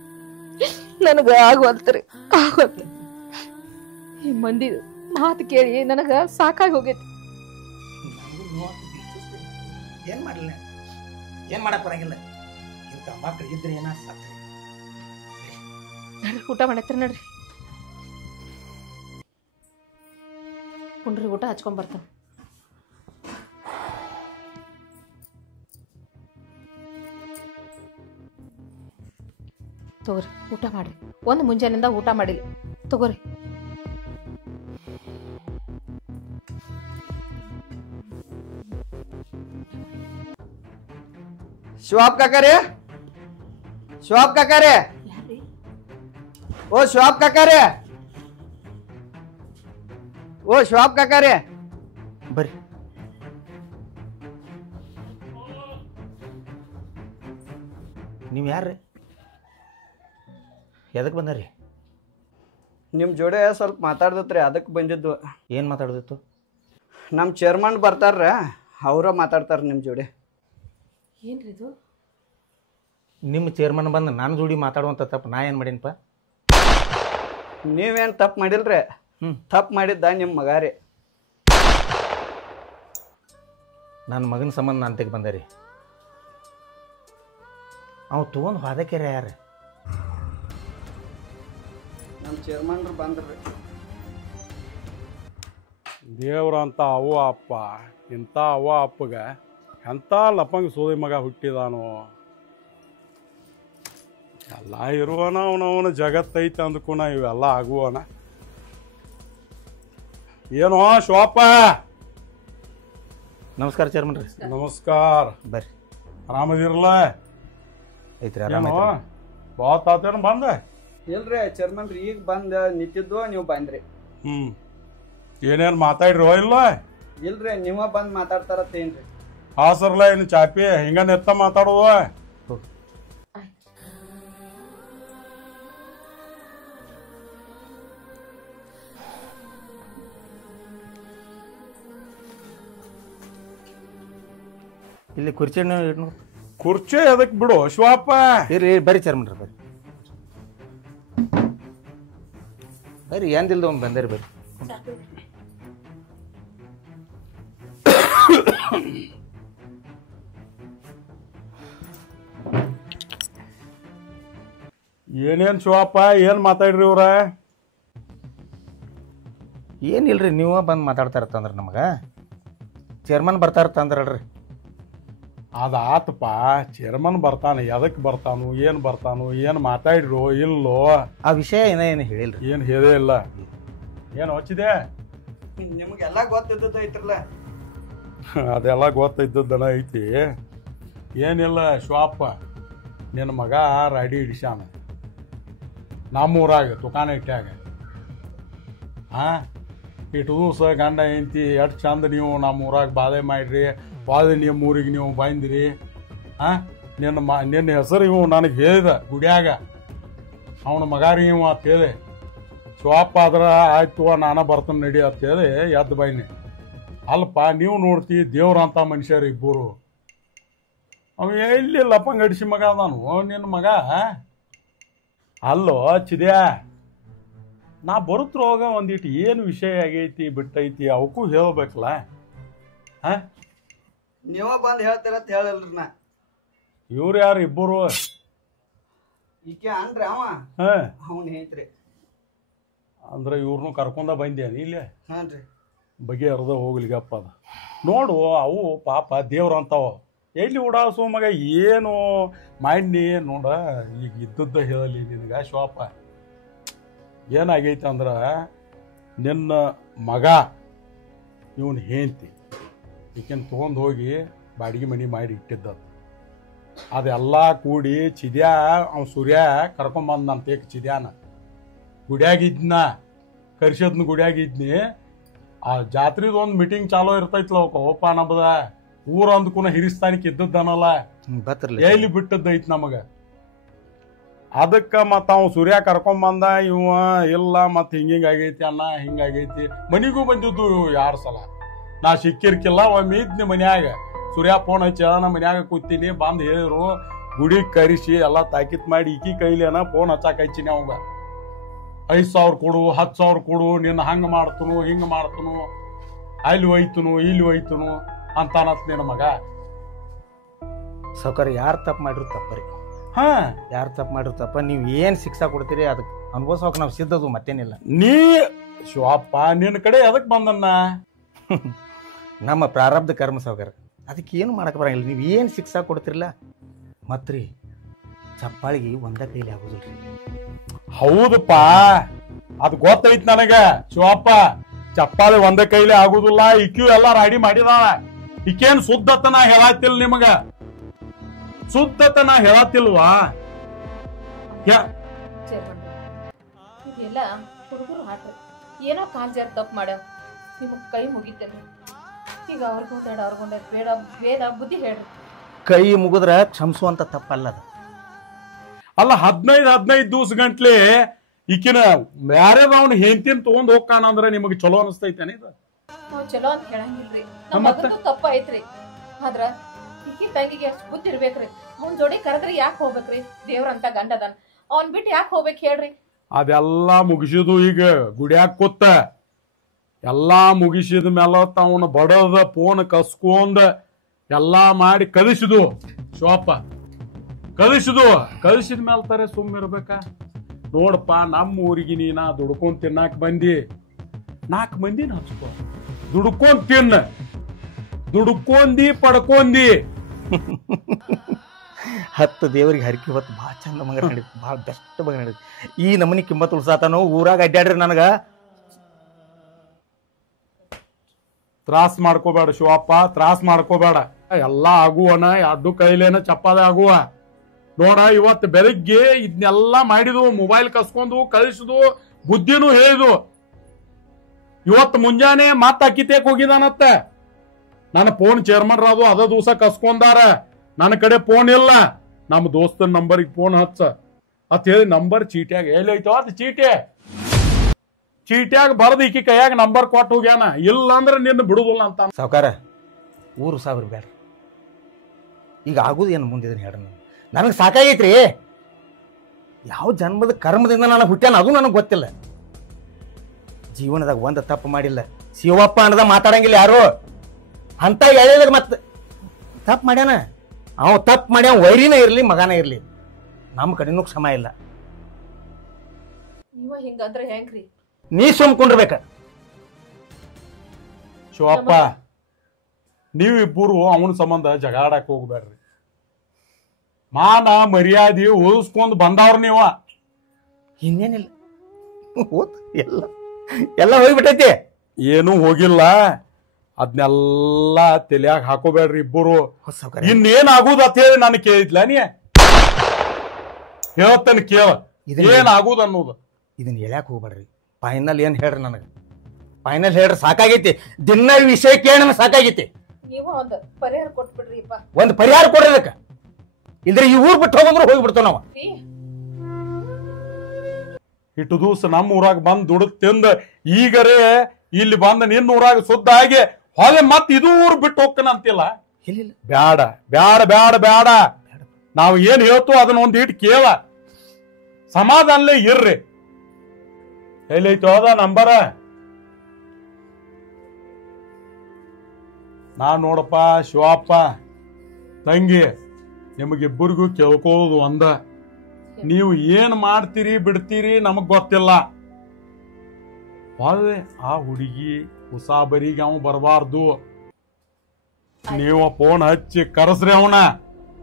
ನನಗ ಆಗೋಲ್ತ್ರಿ, ಆಗೋಲ್ತ. ಈ ಮಂದಿ ಮಾತು ಕೇಳಿ ನನಗ ಸಾಕಾಗಿ ಹೋಗೈತಿ. ಏನ್ ಮಾಡ್ಲಿಲ್ಲ, ಏನ್ ಮಾಡಕ್ ಬರಂಗಿಲ್ಲ. ಇಂಥ ಮಕ್ಳು ಇದ್ರೆ ಏನ ಸಾಕ್ರಿ. ನಡ್ರಿ ಊಟ ಮಾಡತ್ರಿ, ನಡ್ರಿ ಪುಂಡ್ರಿ ಊಟ ಹಚ್ಕೊಂಡ್ ಬರ್ತಾನ. ತಗೋರಿ ಊಟ ಮಾಡ್ರಿ. ಒಂದು ಮುಂಜಾನಿಂದ ಊಟ ಮಾಡಿಲ್ಲ, ತಗೋರಿ. ಶಿವಾಪ್ ಕಾಕಾರೆ, ಶಿವಾಪ್ ಕಾಕಾರೆ, ಓ ಶಿವಾಪ್ ಕಾಕಾರೆ, ಓ ಶಿವಾಪ್ ಕಾಕಾರೆ ಬರ್ರಿ. ನೀವು ಯಾರ್ರಿ? ಎದಕ್ಕೆ ಬಂದಾರಿ? ನಿಮ್ಮ ಜೋಡಿ ಸ್ವಲ್ಪ ಮಾತಾಡ್ದತ್ರಿ, ಅದಕ್ಕೆ ಬಂದಿದ್ದು. ಏನು ಮಾತಾಡೋದಿತ್ತು? ನಮ್ಮ ಚೇರ್ಮನ್ ಬರ್ತಾರ, ಅವರ ಮಾತಾಡ್ತಾರ ನಿಮ್ಮ ಜೋಡಿ. ಏನ್ರಿ ಇದು? ನಿಮ್ಮ ಚೇರ್ಮನ್ ಬಂದು ನಾನು ಜೋಡಿ ಮಾತಾಡುವಂಥ ತಪ್ಪು ನಾ ಏನು ಮಾಡೀನಪ್ಪ? ನೀವೇನು ತಪ್ಪು ಮಾಡಿಲ್ರಿ. ತಪ್ಪು ಮಾಡಿದ್ದ ನಿಮ್ಮ ಮಗ ರೀ. ನನ್ನ ಮಗನ ಸಂಬಂಧ ನಾನು ತೆಗೆ ಬಂದೆ ರೀ. ಅವ ತೊಗೊಂಡು ಹೋದಕ್ಕೆರ ಯಾರು? ನಮ್ಮ ಚೇರ್ಮನ್ರು ಬಂದ್ರಿ. ದೇವ್ರಂತ ಅವ್ವ ಅಪ್ಪ, ಇಂಥ ಅವ್ವ ಅಪ್ಪಗ ಎಂಥ ಲಪಂಗ ಸೋದಿ ಮಗ ಹುಟ್ಟಿದಾನು. ಎಲ್ಲ ಇರುವನ ಅವನವನ ಜಗತ್ತೈತೆ ಅಂದ್ಕೂನ ಇವೆಲ್ಲ ಆಗುವನ. ಏನೋ ಶಿವಪ್ಪ? ನಮಸ್ಕಾರ ಚೇರ್ಮನ್ ರೀ. ನಮಸ್ಕಾರ. ಬರ್ರಿ. ಆರಾಮದಿರಲ್ಲ? ಐತ್ರಿ, ಏನೋ ಬಾತ್ ಆತೇನು ಬಂದೆ? ಇಲ್ರಿ ಚೇರ್ಮನ್ರಿ, ಈಗ ಬಂದ ನಿಂತಿದ್ದು ನೀವು ಬಂದ್ರಿ. ಏನೇನು ಮಾತಾಡ್ರಿ ಇಲ್ಲ? ಇಲ್ರಿ ನೀವ ಬಂದ್ ಮಾತಾಡ್ತಾರತ್ತೇನ್ರಿ? ಹಾಸರ್ಲ ಇನ್ನು ಚಾಪಿ ಹಿಂಗ ನೆತ್ತ ಮಾತಾಡುವ. ಇಲ್ಲಿ ಕುರ್ಚಿ ಕುರ್ಚಿ ಅದಕ್ಕೆ ಬಿಡು ಶಿವಪ್ಪ. ಇರ್ರಿ ಬರ್ರಿ ಚೇರ್ಮನ್ರಿ ಬರ್ರಿ ಬರ್ರಿ ಎಂದಿಲ್ದ ಒಂದು ಬಂದಿರಿ ಬರ್ರಿ. ಏನೇನ್ ಶಿವಪ್ಪ ಏನ್ ಮಾತಾಡ್ರಿ ಇವ್ರ? ಏನಿಲ್ರಿ ನೀವ ಬಂದು ಮಾತಾಡ್ತಾ ಇರ್ತಂದ್ರೆ ನಮಗೆ ಚೇರ್ಮನ್ ಬರ್ತಾ ಇರ್ತಂದ್ರಲ್ರಿ. ಅದಾತಪ್ಪ, ಚೇರ್ಮನ್ ಬರ್ತಾನೆ, ಎದಕ್ ಬರ್ತಾನು, ಏನ್ ಬರ್ತಾನು, ಏನ್ ಮಾತಾಡ್ರು ಇಲ್ಲೋ ಆ ವಿಷಯ ಏನು ಹೇಳಿಲ್ರಿ. ಏನ್ ಹೇಳೇ ಇಲ್ಲ. ಏನ್ ಹೊಚ್ಚಿದೆ? ನಿಮ್ಗೆಲ್ಲ ಗೊತ್ತಿದ್ದದ್ದು ಐತ್ರಲ್ಲ. ಅದೆಲ್ಲ ಗೊತ್ತಿದ್ದದನ ಐತಿ. ಏನಿಲ್ಲ ಶಿವಪ್ಪ, ನಿನ್ನ ಮಗ ರಾಡಿ ಹಿಡಿಸ್ಯಾನ ನಮ್ಮೂರಾಗ ತುಕಾನ ಇಟ್ಟಾಗ. ಇಟ್ಟು ದಿವಸ ಗಂಡ ಹೆಂಡತಿ ಎಷ್ಟು ಚಂದ ನೀವು ನಮ್ಮ ಊರಾಗ ಬಾಧೆ ಮಾಡ್ರಿ, ಬಾಧೆ ನಿಮ್ಮ ಊರಿಗೆ ನೀವು ಬಂದಿರಿ. ನಿನ್ನ ಹೆಸರು ಇವು ನನಗೆ ಹೇಳಿದ ಗುಡಿಯಾಗ, ಅವನ ಮಗಾರಿ ಇವು ಅಂತ ಹೇಳಿ. ಶಿವಪ್ಪ ಆದ್ರ ಆಯ್ತು ನಾನು ಬರ್ತೇನೆ ನಡಿ ಅಂತ ಹೇಳಿ ಎದ್ದು ಬೈನಿ. ಅಲ್ಪ ನೀವು ನೋಡ್ತಿ ದೇವ್ರಂತ ಮನುಷ್ಯರು ಇಬ್ಬರು. ಅವ ಎಲ್ಲಿ ಲಪಂಗ್ ಅಡಿಸಿ ಮಗ ನಾನು ನಿನ್ನ ಮಗ. ಅಲ್ಲೋ ಚಿದ್ಯಾ, ನಾ ಬರುತ್ತರೋಗ ಒಂದಿಟ್ಟು ಏನು ವಿಷಯ ಆಗೈತಿ ಬಿಟ್ಟೈತಿ ಅವಕ್ಕೂ ಹೇಳ್ಬೇಕಲ್ಲ. ನೀವ ಬಂದ್ ಹೇಳ್ತೀರತ್ ಹೇಳಿಲ್ರಿ ನಾ. ಇವ್ರು ಯಾರು ಇಬ್ಬರು? ಈಕೆ ಅನ್ರಿ ಅವ ಅವನ್ ಹೇಳ್ತ್ರಿ. ಅಂದ್ರೆ ಇವ್ರನ್ನು ಕರ್ಕೊಂಡ ಬಂದೇನಿ ಇಲ್ಲಿ. ಹಾನ್ರಿ. ಬಗೆ ಅರ್ಧ ಹೋಗ್ಲಿಗಪ್ಪ ಅದ ನೋಡು. ಅವು ಪಾಪ ದೇವ್ರಂತಾವ, ಎಲ್ಲಿ ಉಡಾಸು ಮಗ ಏನು ಮಾಡಿ ನೋಡ. ಈಗ ಇದ್ದದ್ದ ಹೇಳಲಿ ನಿನಗ ಶಿವಪ್ಪ, ಏನಾಗೈತೆ ಅಂದ್ರೆ ನಿನ್ನ ಮಗ ಇವನ್ ಹೆಂಡ್ತಿ ಈಕೆನ್ ತೊಗೊಂಡು ಹೋಗಿ ಬಾಡಿಗೆ ಮನೆ ಮಾಡಿ ಇಟ್ಟಿದ್ದ. ಅದೆಲ್ಲ ಕೂಡಿ ಚಿದ್ಯಾ ಅವ್ ಸೂರ್ಯ ಕರ್ಕೊಂಬಂದ ನನ್ನ ತೇಕ್ ಚಿದ್ಯಾನ. ಗುಡಿಯಾಗಿದ್ನ ಕರ್ಸದ್ನ ಗುಡಿಯಾಗಿದ್ನಿ. ಆ ಜಾತ್ರೆದು ಒಂದು ಮೀಟಿಂಗ್ ಚಾಲೋ ಇರ್ತೈತ್ಲ ಅವಕ್ಕ ನಮ್ಮದ ಊರ ಅಂದ್ಕೂನ ಹಿರಿಸ್ತಾನಿಕ್ ಇದ್ದದ್ದನಲ್ಲ, ಎಲ್ಲಿ ಬಿಟ್ಟದ್ದೈತಿ ನಮಗ. ಅದಕ್ಕ ಮತ್ತ ಅವ್ ಸೂರ್ಯ ಕರ್ಕೊಂಬಂದ. ಇವ ಇಲ್ಲ ಮತ್ ಹಿಂಗಾಗೈತಿ ಅಣ್ಣ, ಹಿಂಗಾಗೈತಿ. ಮನಿಗೂ ಬಂದಿದ್ದು 2 ಸಲ. ನಾ ಸಿಕ್ಕಿರ್ಕಿಲ್ಲ. ಒಮ್ಮೆ ಇದ್ನಿ ಮನ್ಯಾಗ, ಸೂರ್ಯ ಫೋನ್ ಹಚ್ಚಿ ನಾ ಮನ್ಯಾಗ ಕೂತೀನಿ. ಬಂದ್ ಹೇಳಿರು, ಗುಡಿ ಕರಿಸಿ ಎಲ್ಲ ತಾಕಿತ್ ಮಾಡಿ ಈಕಿ ಕೈಲೇನ ಫೋನ್ ಹಚ್ಚಾಕ ಹಚ್ಚಿನಿ ಅವಾಗ. 5,000 ಕೊಡು, 10,000 ಕೊಡು, ನಿನ್ನ ಹಂಗ ಮಾಡ್ತನು ಹಿಂಗ ಮಾಡ್ತನು, ಅಲ್ಲಿ ಒಯ್ತನು ಇಲ್ಲಿ ಒಯ್ತನು ಅಂತಾನತ್ ನಿನ್ನ ಮಗ. ಸೌಕರ್ಯ ಯಾರು ತಪ್ಪು ಮಾಡಿರು ತಪ್ಪರಿ. ಯಾರು ತಪ್ಪು ಮಾಡಿರು ತಪ್ಪ. ನೀವು ಏನ್ ಶಿಕ್ಷಾ ಕೊಡ್ತೀರಿ ಅದಕ್ಕೆ ಅನುಭವಿಸೋಕೆ ನಾವು ಸಿದ್ಧದು, ಮತ್ತೇನಿಲ್ಲ. ನೀ ಶಿವಪ್ಪ ನಿನ್ನ ಕಡೆ ಎದಕ್ ಬಂದನ್ನ? ನಮ್ಮ ಪ್ರಾರಬ್ಧ ಕರ್ಮ ಸೌಕರ್ಯ, ಅದಕ್ಕೆ ಏನು ಮಾಡಕ್ಕೆ ಬರಂಗಿಲ್ಲ. ನೀವು ಏನು ಶಿಕ್ಷಾ ಕೊಡ್ತಿರಲ್ಲ ಮತ್ರಿ ಚಪ್ಪಾಳಿಗೆ ಒಂದ ಕೈಲಿ ಆಗೋದಿಲ್ರಿ. ಹೌದಪ್ಪ, ಅದು ಗೊತ್ತೈತ್ ನನಗ ಶಿವಪ್ಪ. ಚಪ್ಪಾಳಿ ಒಂದೇ ಕೈಲಿ ಆಗುದಿಲ್ಲ. ಇಕ್ಯೂ ಎಲ್ಲ ರೆಡಿ ಮಾಡಿದಾಳ. ಈಕೇನ್ ಶುದ್ಧತನ ಹೇಳತ್ತಿಲ್ ನಿಮಗ? ಶುದ್ಧತನ ಹೇಳತ್ತಿಲ್ವಾ? ಇದೆಲ್ಲ ಹುಡುಗರು ಆಟ. ಏನೋ ಕಾಲ್ ಜಾರ್ ತಪ್ಪು ಮಾಡ್ಯಾವ, ನಿಮಗ್ ಕೈ ಮುಗಿತೇನೆ. ಈಗ ಅವ್ರಿಗೊಂದೇಡ ಅವ್ರಿಗೊಂದ ಬೇಡ ಬೇಡ ಬುದ್ಧಿ ಹೇಳ್ರಿ. ಕೈ ಮುಗಿದ್ರ ಕ್ಷಮಿಸುವಂತ ತಪ್ಪಲ್ಲ ಅದು. ಅಲ್ಲ 15 ದಿವಸ ಗಂಟ್ಲೆ ಈಕಿನ ಬ್ಯಾರೆದವ್ನ ಹೆಂಡತಿನ ತಗೊಂಡ್ ಹೋಗ್ಕಾನಂದ್ರ ನಿಮಗ್ ಚಲೋ ಅನಿಸ್ತೈತೇನ ಇದು? ನಾವ್ ಚಲೋ ಅಂತ ಹೇಳಂಗಿಲ್ರಿ. ನಮ್ಮ ಮಗಂದು ತಪ್ಪ ಐತ್ರಿ. ಆದ್ರ ಈಕಿ ತಂಗಿಗೆ ಅಷ್ಟು ಬುದ್ಧಿ ಇರ್ಬೇಕ್ರಿ. ಅವ್ನ ಜೋಡಿ ಕರೆದ್ರಿ ಯಾಕೆ ಹೋಗ್ಬೇಕ್ರಿ? ದೇವ್ರಂತ ಗಂಡದನ್, ಅವ್ನ್ ಬಿಟ್ಟು ಯಾಕೆ ಹೋಗ್ಬೇಕು ಹೇಳ್ರಿ? ಅದೆಲ್ಲಾ ಮುಗಿಸಿದು. ಈಗ ಗುಡಿಯಾಗ ಕೂತ ಎಲ್ಲಾ ಮುಗಿಸಿದ ಮೇಲೆ ತಾವನ ಬಡದ ಫೋನ್ ಕಸ್ಕೊಂಡ್ ಎಲ್ಲಾ ಮಾಡಿ ಕಳಿಸಿದು ಶಿವಪ್ಪ. ಕಳಿಸಿದ ಮೇಲೆ ತಾರೆ ಸುಮ್ಮಿರ್ಬೇಕಾ? ನೋಡಪ್ಪ, ನಮ್ಮ ಊರಿಗೆ ನೀನ ದುಡ್ಕೊಂಡ್ ತಿನ್ನಾಕ ಬಂದಿ. 4 ಮಂದಿನ ಹಚ್ಕೊ, ದುಡ್ಕೊಂಡ್ ತಿನ್ನ. ದುಡ್ಕೊಂಡಿ ಪಡ್ಕೊಂಡಿ 10 ದೇವರಿಗೆ ಹರಕೆ ಹೊತ್ತು ಭಾಳ ಚಂದ ಮಗ ನಡೀತು, ಭಾಳ ಬೆಸ್ಟ್ ಮಗ ನಡೀತು. ಈ ನಮನಿ ಕಿಮ್ಮತ್ ಉಳ್ಸಾತಾನು. ಊರಾಗ ಅಡ್ಡಾಡ್ರಿ ನನಗ ತ್ರಾಸ್ ಮಾಡ್ಕೋಬೇಡ ಶಿವಪ್ಪ, ತ್ರಾಸ್ ಮಾಡ್ಕೋಬೇಡ. ಎಲ್ಲಾ ಆಗುವನ ಎರಡು ಕೈಲೇನ ಚಪ್ಪಾದ ಆಗುವ. ನೋಡ, ಇವತ್ತು ಬೆಳಿಗ್ಗೆ ಇದನ್ನೆಲ್ಲಾ ಮಾಡಿದ್ವು, ಮೊಬೈಲ್ ಕಸ್ಕೊಂಡು ಕಳಿಸಿದ್ವು, ಬುದ್ಧಿನೂ ಹೇಳಿದ್ವು. ಇವತ್ತು ಮುಂಜಾನೆ ಮತ್ತ ಅಕ್ಕಿತೇಕ್ ಹೋಗಿದಾನತ್ತ. ನನ್ನ ಫೋನ್ ಚೇರ್ಮನ್ ರಾದು ಅದ ದಿವಸ ಕಸ್ಕೊಂಡಾರ. ನನ್ನ ಕಡೆ ಫೋನ್ ಇಲ್ಲ. ನಮ್ಮ ದೋಸ್ತನ ನಂಬರ್ಗೆ ಫೋನ್ ಹಚ್ಚ ಅಂತ ಹೇಳಿ ನಂಬರ್ ಚೀಟ್ಯಾಗ ಎಲ್ಲಿ ಐತೋ ಅದು ಚೀಟ್ಯಾಗ ಬರದ್ ಈಕಿ ಕೈಯಾಗ ನಂಬರ್ ಕೊಟ್ಟು ಹೋಗ್ಯಾನ. ಇಲ್ಲ ಅಂದ್ರೆ ನಿನ್ನ ಬಿಡುದಿಲ್ಲ ಅಂತ. ಸಾವುಕಾರ, ಊರು ಸಾವಿರ ಬೇಡ್ರಿ. ಈಗ ಆಗೋದು ಏನು ಮುಂದೆ ಹೇಳ್ರಿ ನನಗೆ ಸಾಕಾಗೈತ್ರಿ. ಯಾವ ಜನ್ಮದ ಕರ್ಮದಿಂದ ನನಗೆ ಹುಟ್ಟ್ಯಾನ ಅದು ನನಗೆ ಗೊತ್ತಿಲ್ಲ. ಜೀವನದಾಗ ಒಂದು ತಪ್ಪು ಮಾಡಿಲ್ಲ. ಶಿವಪ್ಪ ಅನ್ನದ ಮಾತಾಡಂಗಿಲ್ಲ ಯಾರು ಅಂತ ಹೇಳಿದ್ರೆ ಮತ್ತೆ ತಪ್ಪು ಮಾಡ್ಯಾನ. ಅವ ತಪ್ಪು ಮಾಡ್ಯಾವ, ವೈರಿನ ಇರಲಿ ಮಗನ ಇರಲಿ, ನಮ್ಮ ಕಡೆನೂ ಕ್ಷಮ ಇಲ್ಲ. ನೀವ ಹಿಂಗಂದ್ರೆ ಹೆಂಗ್ರಿ? ನೀ ಸುಮ್ಕೊಂಡಿರ್ಬೇಕ. ಶಿವಪ್ಪ ನೀವಿಬ್ಬರು ಅವನ ಸಂಬಂಧ ಜಗಾಡಕ್ ಹೋಗ್ಬೇಡ್ರಿ. ಮಾನ ಮರ್ಯಾದೆ ಉಳಿಸ್ಕೊಂಡ್ ಬಂದವ್ರ ನೀವ. ಇನ್ನೇನಿಲ್ಲ, ಎಲ್ಲ ಎಲ್ಲ ಹೋಗ್ಬಿಟ್ಟೈತಿ. ಏನೂ ಹೋಗಿಲ್ಲ, ಅದ್ನೆಲ್ಲ ತಲೆಯಾಗ ಹಾಕೋಬೇಡ್ರಿ ಇಬ್ಬರು. ಇನ್ನೇನಾಗುದ ಅಂತ ಹೇಳಿ ನಾನು ಕೇಳಿದ್ಲ ನೀ ಹೇಳ್ತಾನೆ ಕೇಳ ಏನಾಗುದ ಅನ್ನೋದು. ಇದನ್ನ ಹೇಳ್ಯಾಕ ಹೋಗ್ಬೇಡ್ರಿ. ಫೈನಲ್ ಏನ್ ಹೇಳ್ರಿ ನನಗೆ, ಫೈನಲ್ ಹೇಳ್ರಿ. ಸಾಕಾಗೈತಿ, ದಿನ ವಿಷಯ ಕೇಳಿ ನನಗೆ ಸಾಕಾಗೈತಿ. ನೀವ ಒಂದ್ ಪರಿಹಾರ ಕೊಟ್ಬಿಡ್ರಿಪ್ಪ. ಒಂದು ಪರಿಹಾರ ಕೊಡ್ರದಕ್ಕ, ಇಲ್ದ್ರೆ ಈ ಊರ್ ಬಿಟ್ಟು ಹೋಗಂದ್ರೆ ಹೋಗ್ಬಿಡ್ತಾವ ನಾವು. ಇಟ್ಟು ದಿವಸ ನಮ್ಮ ಊರಾಗ ಬಂದ್ ದುಡ್ದು ತಿಂದ ಈಗರೇ ಇಲ್ಲಿ ಬಂದ ನಿನ್ನ ಊರಾಗ ಸುದ್ದ ಆಗಿ ಹೊಳೆ ಮತ್ ಇದು ಊರ್ ಬಿಟ್ಟು ಹೋಗ್ತಾನ ಅಂತಿಲ್ಲ. ಬ್ಯಾಡ ಬ್ಯಾಡ ಬ್ಯಾಡ ಬ್ಯಾಡ, ನಾವು ಏನ್ ಹೇಳ್ತು ಅದನ್ನ ಒಂದ್ ಇಟ್ಟು ಕೇಳ, ಸಮಾಧಾನಲೇ ಇರ್ರಿ. ಎಲ್ಲೈತು ಅದ ನಂಬರ? ನಾ ನೋಡಪ್ಪ ಶಿವಪ್ಪ ತಂಗಿ, ನಿಮಗಿಬ್ಬರಿಗೂ ಕೇಳ್ಕೊಳ್ಳೋದು ಒಂದ, ನೀವು ಏನ್ ಮಾಡ್ತೀರಿ ಬಿಡ್ತೀರಿ ನಮಗ್ ಗೊತ್ತಿಲ್ಲ. ಆ ಹುಡುಗಿ ಉಸಾಬರಿಗೆ ಅವ ಬರಬಾರ್ದು. ನೀವ ಫೋನ್ ಹಚ್ಚಿ ಕರೆಸ್ರಿ, ಅವನ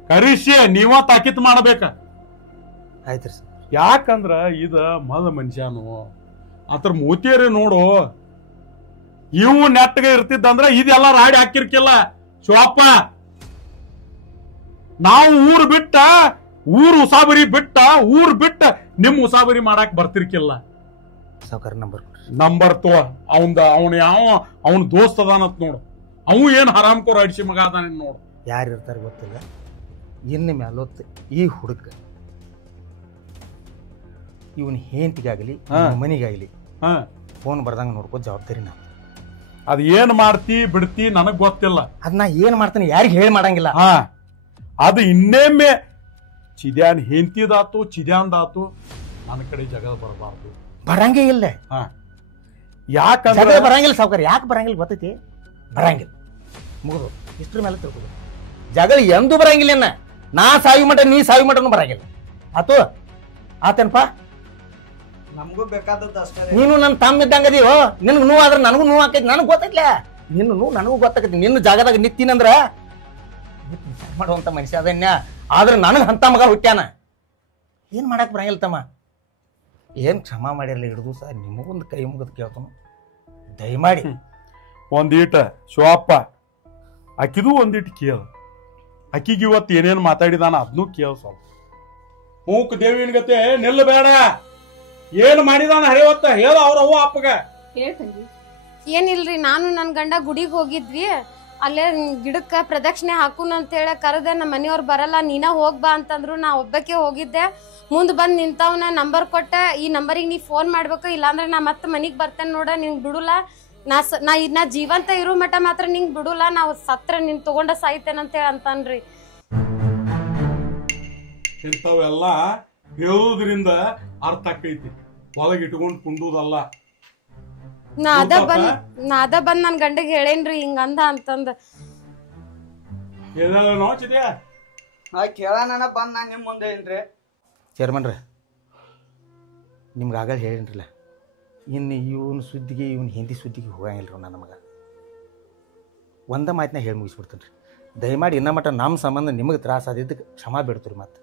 ಕರಿಸಿ ನೀವ ತಾಕೀತ್ ಮಾಡ್ಬೇಕ. ಆಯ್ತ್ರಿ. ಯಾಕಂದ್ರ ಇದ ಮದ ಮನುಷ್ಯನು ಅದ್ರ ಮೂತಿಯರಿ ನೋಡು. ಇವು ನೆಟ್ಟಗೆ ಇರ್ತಿದ್ದಂದ್ರ ಇದೆಲ್ಲ ರಾಡಿ ಹಾಕಿರ್ಕಿಲ್ಲ ಶಿವಪ್ಪ. ನಾವು ಊರ್ ಬಿಟ್ಟ ಊರ್ ಉಸಾಬರಿ ಬಿಟ್ಟ ಊರ್ ಬಿಟ್ಟ ನಿಮ್ ಉಸಾಬರಿ ಮಾಡಾಕ್ ಬರ್ತಿರ್ಕಿಲ್ಲ. ನಂಬರ್ ತೋ ಅವನ್ ಯಾವ ಅವನ್ ದೋಸ್ತ್ ಅದಾನತ್ ನೋಡು. ಅವು ಏನ್ ಹರಾಮ್ಕೋರ್ ಅಡಿಸಿ ಮಗ ಅದಾನ ನೋಡು. ಯಾರು ಇರ್ತಾರ ಗೊತ್ತಿಲ್ಲ. ಇನ್ನು ಮ್ಯಾಲೊತ್ತು ಈ ಹುಡುಗ ಇವನ್ ಹೆಂಡತಿಗಾಗಲಿ ಮನಿಗಾಗಲಿ ಫೋನ್ ಬರ್ದಂಗ ನೋಡ್ಕೋ ಜವಾಬ್ದಾರಿ ನಾವು. ಅದ್ ಏನ್ ಮಾಡ್ತಿ ಬಿಡ್ತಿ ನನಗ್ ಗೊತ್ತಿಲ್ಲ. ಅದ್ ನಾ ಏನ್ ಮಾಡ್ತಾನೆ ಯಾರಿಗೆ ಹೇಳಿ ಮಾಡಂಗಿಲ್ಲ. ಅದು ಇನ್ನೇಮ್ಮೆ ಚಿದ್ಯಾನ್ ಹೆಂಡತಿದಾತು ಚಿದ್ಯಾಂದಾತು ನನ್ನ ಕಡೆ ಜಗಳ ಬರಬಾರ್ದು. ಬರಂಗೇ ಇಲ್ಲ. ಯಾಕಂದ್ರೆ ಬರಂಗಿಲ್ಲ ಸಾವುಕಾರ. ಯಾಕೆ ಬರಂಗಿಲ್ಲ ಗೊತ್ತೈತಿ? ಬರಂಗಿಲ್ಲ, ಮುಗಿದು ಇಷ್ಟ್ರ ಮೇಲೆ ತಿಳ್ಕೊಬೇಕು. ಜಗಳ ಎಂದೂ ಬರಂಗಿಲ್ಲ. ನಾ ಸಾವಿ ಮಟ ನೀ ಸಾವಿ ಮಟನು ಬರಂಗಿಲ್ಲ. ಆತು ಆತೇನಪ್ಪ, ನಮಗೂ ಬೇಕಾದದ್ದು ಅಷ್ಟೇ. ನೀನು ನನ್ನ ತಮ್ಮ ಇದ್ದಂಗದೀವೋ, ನಿನ್ಗೆ ನೋವು ಆದ್ರೆ ನನಗೂ ನೋವು ಆಕೈತಿ. ನನಗೆ ಗೊತ್ತೈತ್ಲ, ನಿನ್ನ ನೋವು ನನಗೂ ಗೊತ್ತಾಕೈತಿ. ನಿನ್ನ ಜಾಗದಾಗ ನಿಂತೀನಂದ್ರ ಮಾಡುವಂತ ಮನುಷ್ಯ ಅದನ್ಯ. ಆದ್ರೆ ನನಗೆ ಅಂತ ಮಗ ಹುಟ್ಟ್ಯಾನ, ಏನ್ ಮಾಡಕ್ ಬರಂಗಿಲ್ಲ ತಮ್ಮ. ಏನ್ ಕ್ಷಮ ಮಾಡಿರ್ಲಿ ಹಿಡಿದು ಸಹ ನಿಮಗೊಂದು ಕೈ ಮುಗಿದು ಕೇಳ್ತಾನು, ದಯಮಾಡಿ ಒಂದೀಟ ಶಿವಪ್ಪ ಅಕ್ಕಿದು ಒಂದಿಟ್ಟು ಕೇಳ. ಅಕ್ಕಿಗೆ ಇವತ್ತು ಏನೇನು ಮಾತಾಡಿದಾನ ಅದನ್ನೂ ಕೇಳ ಸ್ವಲ್ಪ. ಮೂಕ್ ದೇವಿನ ಗತೆ ನಿಲ್ಲಬೇಡ. ಏನ್ ಮಾಡಿದಾನ ಹರಿವತ್ತ ಹೇಳ ಅವ್ರ ಅವ್ವ ಅಪ್ಪಗ. ಏನಿಲ್ರಿ, ನಾನು ನನ್ ಗಂಡ ಗುಡಿಗೆ ಹೋಗಿದ್ವಿ. ಅಲ್ಲೇ ಗಿಡಕ್ಕ ಪ್ರದಕ್ಷಿಣೆ ಹಾಕುನ್ ಅಂತ ಹೇಳ ಕರೆದೆ. ನಮ್ಮ ಮನೆಯವ್ರು ಬರಲ್ಲ, ನೀನ ಹೋಗ್ಬಾ ಅಂತಂದ್ರು. ನಾ ಒಬ್ಬಕ್ಕೆ ಹೋಗಿದ್ದೆ. ಮುಂದ್ ಬಂದ್ ನಿಂತವನ ನಂಬರ್ ಕೊಟ್ಟ, ಈ ನಂಬರಿಗೆ ನೀ ಫೋನ್ ಮಾಡ್ಬೇಕು, ಇಲ್ಲಾಂದ್ರೆ ನಾ ಮತ್ತೆ ಮನಿಗ್ ಬರ್ತೇನೆ ನೋಡ, ನಿಂಗ್ ಬಿಡುಲ್ಲ. ನಾ ಜೀವಂತ ಇರೋ ಮಠ ಮಾತ್ರ ನಿಂಗ್ ಬಿಡುಲ್ಲ, ನಾವು ಸತ್ರ ನಿನ್ ತಗೊಂಡ ಸಾಯ್ತೇನಂತ ಹೇಳಿ ಅಂತನ್ರಿ. ಇಂಥವೆಲ್ಲ ಹೇಳೋದ್ರಿಂದ ಅರ್ಥ ಆಕೈತಿ, ಒಳಗೆ ಇಟ್ಕೊಂಡ್ ಕುಂಡುದಲ್ಲ. ನಾ ಅದ ಬಂದ್ ನನ್ ಗಂಡಗ್ ಹೇಳೇನ್ರಿ ಹಿಂಗಂದ ಅಂತಂದ. ನೋಚಿದ್ಯಾ ಕೇಳೋಣ ಬಂದ್ ನಾ ನಿಮ್ ಮುಂದೆ ಏನ್ರಿ ಚೇರ್ಮನ್ರಿ, ನಿಮ್ಗೆ ಆಗಲ್ಲ ಹೇಳಿನ್ರಲ್ಲ, ಇನ್ನು ಇವನ್ ಸುದ್ದಿಗೆ ಇವನ್ ಹಿಂದಿ ಸುದ್ದಿಗೆ ಹೋಗಂಗಿಲ್ರಿ ನನ್ನ ಮಗ. ಒಂದ ಮಾತಿನ ಹೇಳಿ ಮುಗಿಸ್ಬಿಡ್ತೇನೆ ರೀ. ದಯಮಾಡಿ ಇನ್ನ ಮಟ್ಟ ನಮ್ಮ ಸಂಬಂಧ ನಿಮಗೆ ತ್ರಾಸ ಆದಿದ್ದಕ್ಕೆ ಕ್ಷಮಾ ಬೇಡ್ತೀರಿ. ಮತ್ತೆ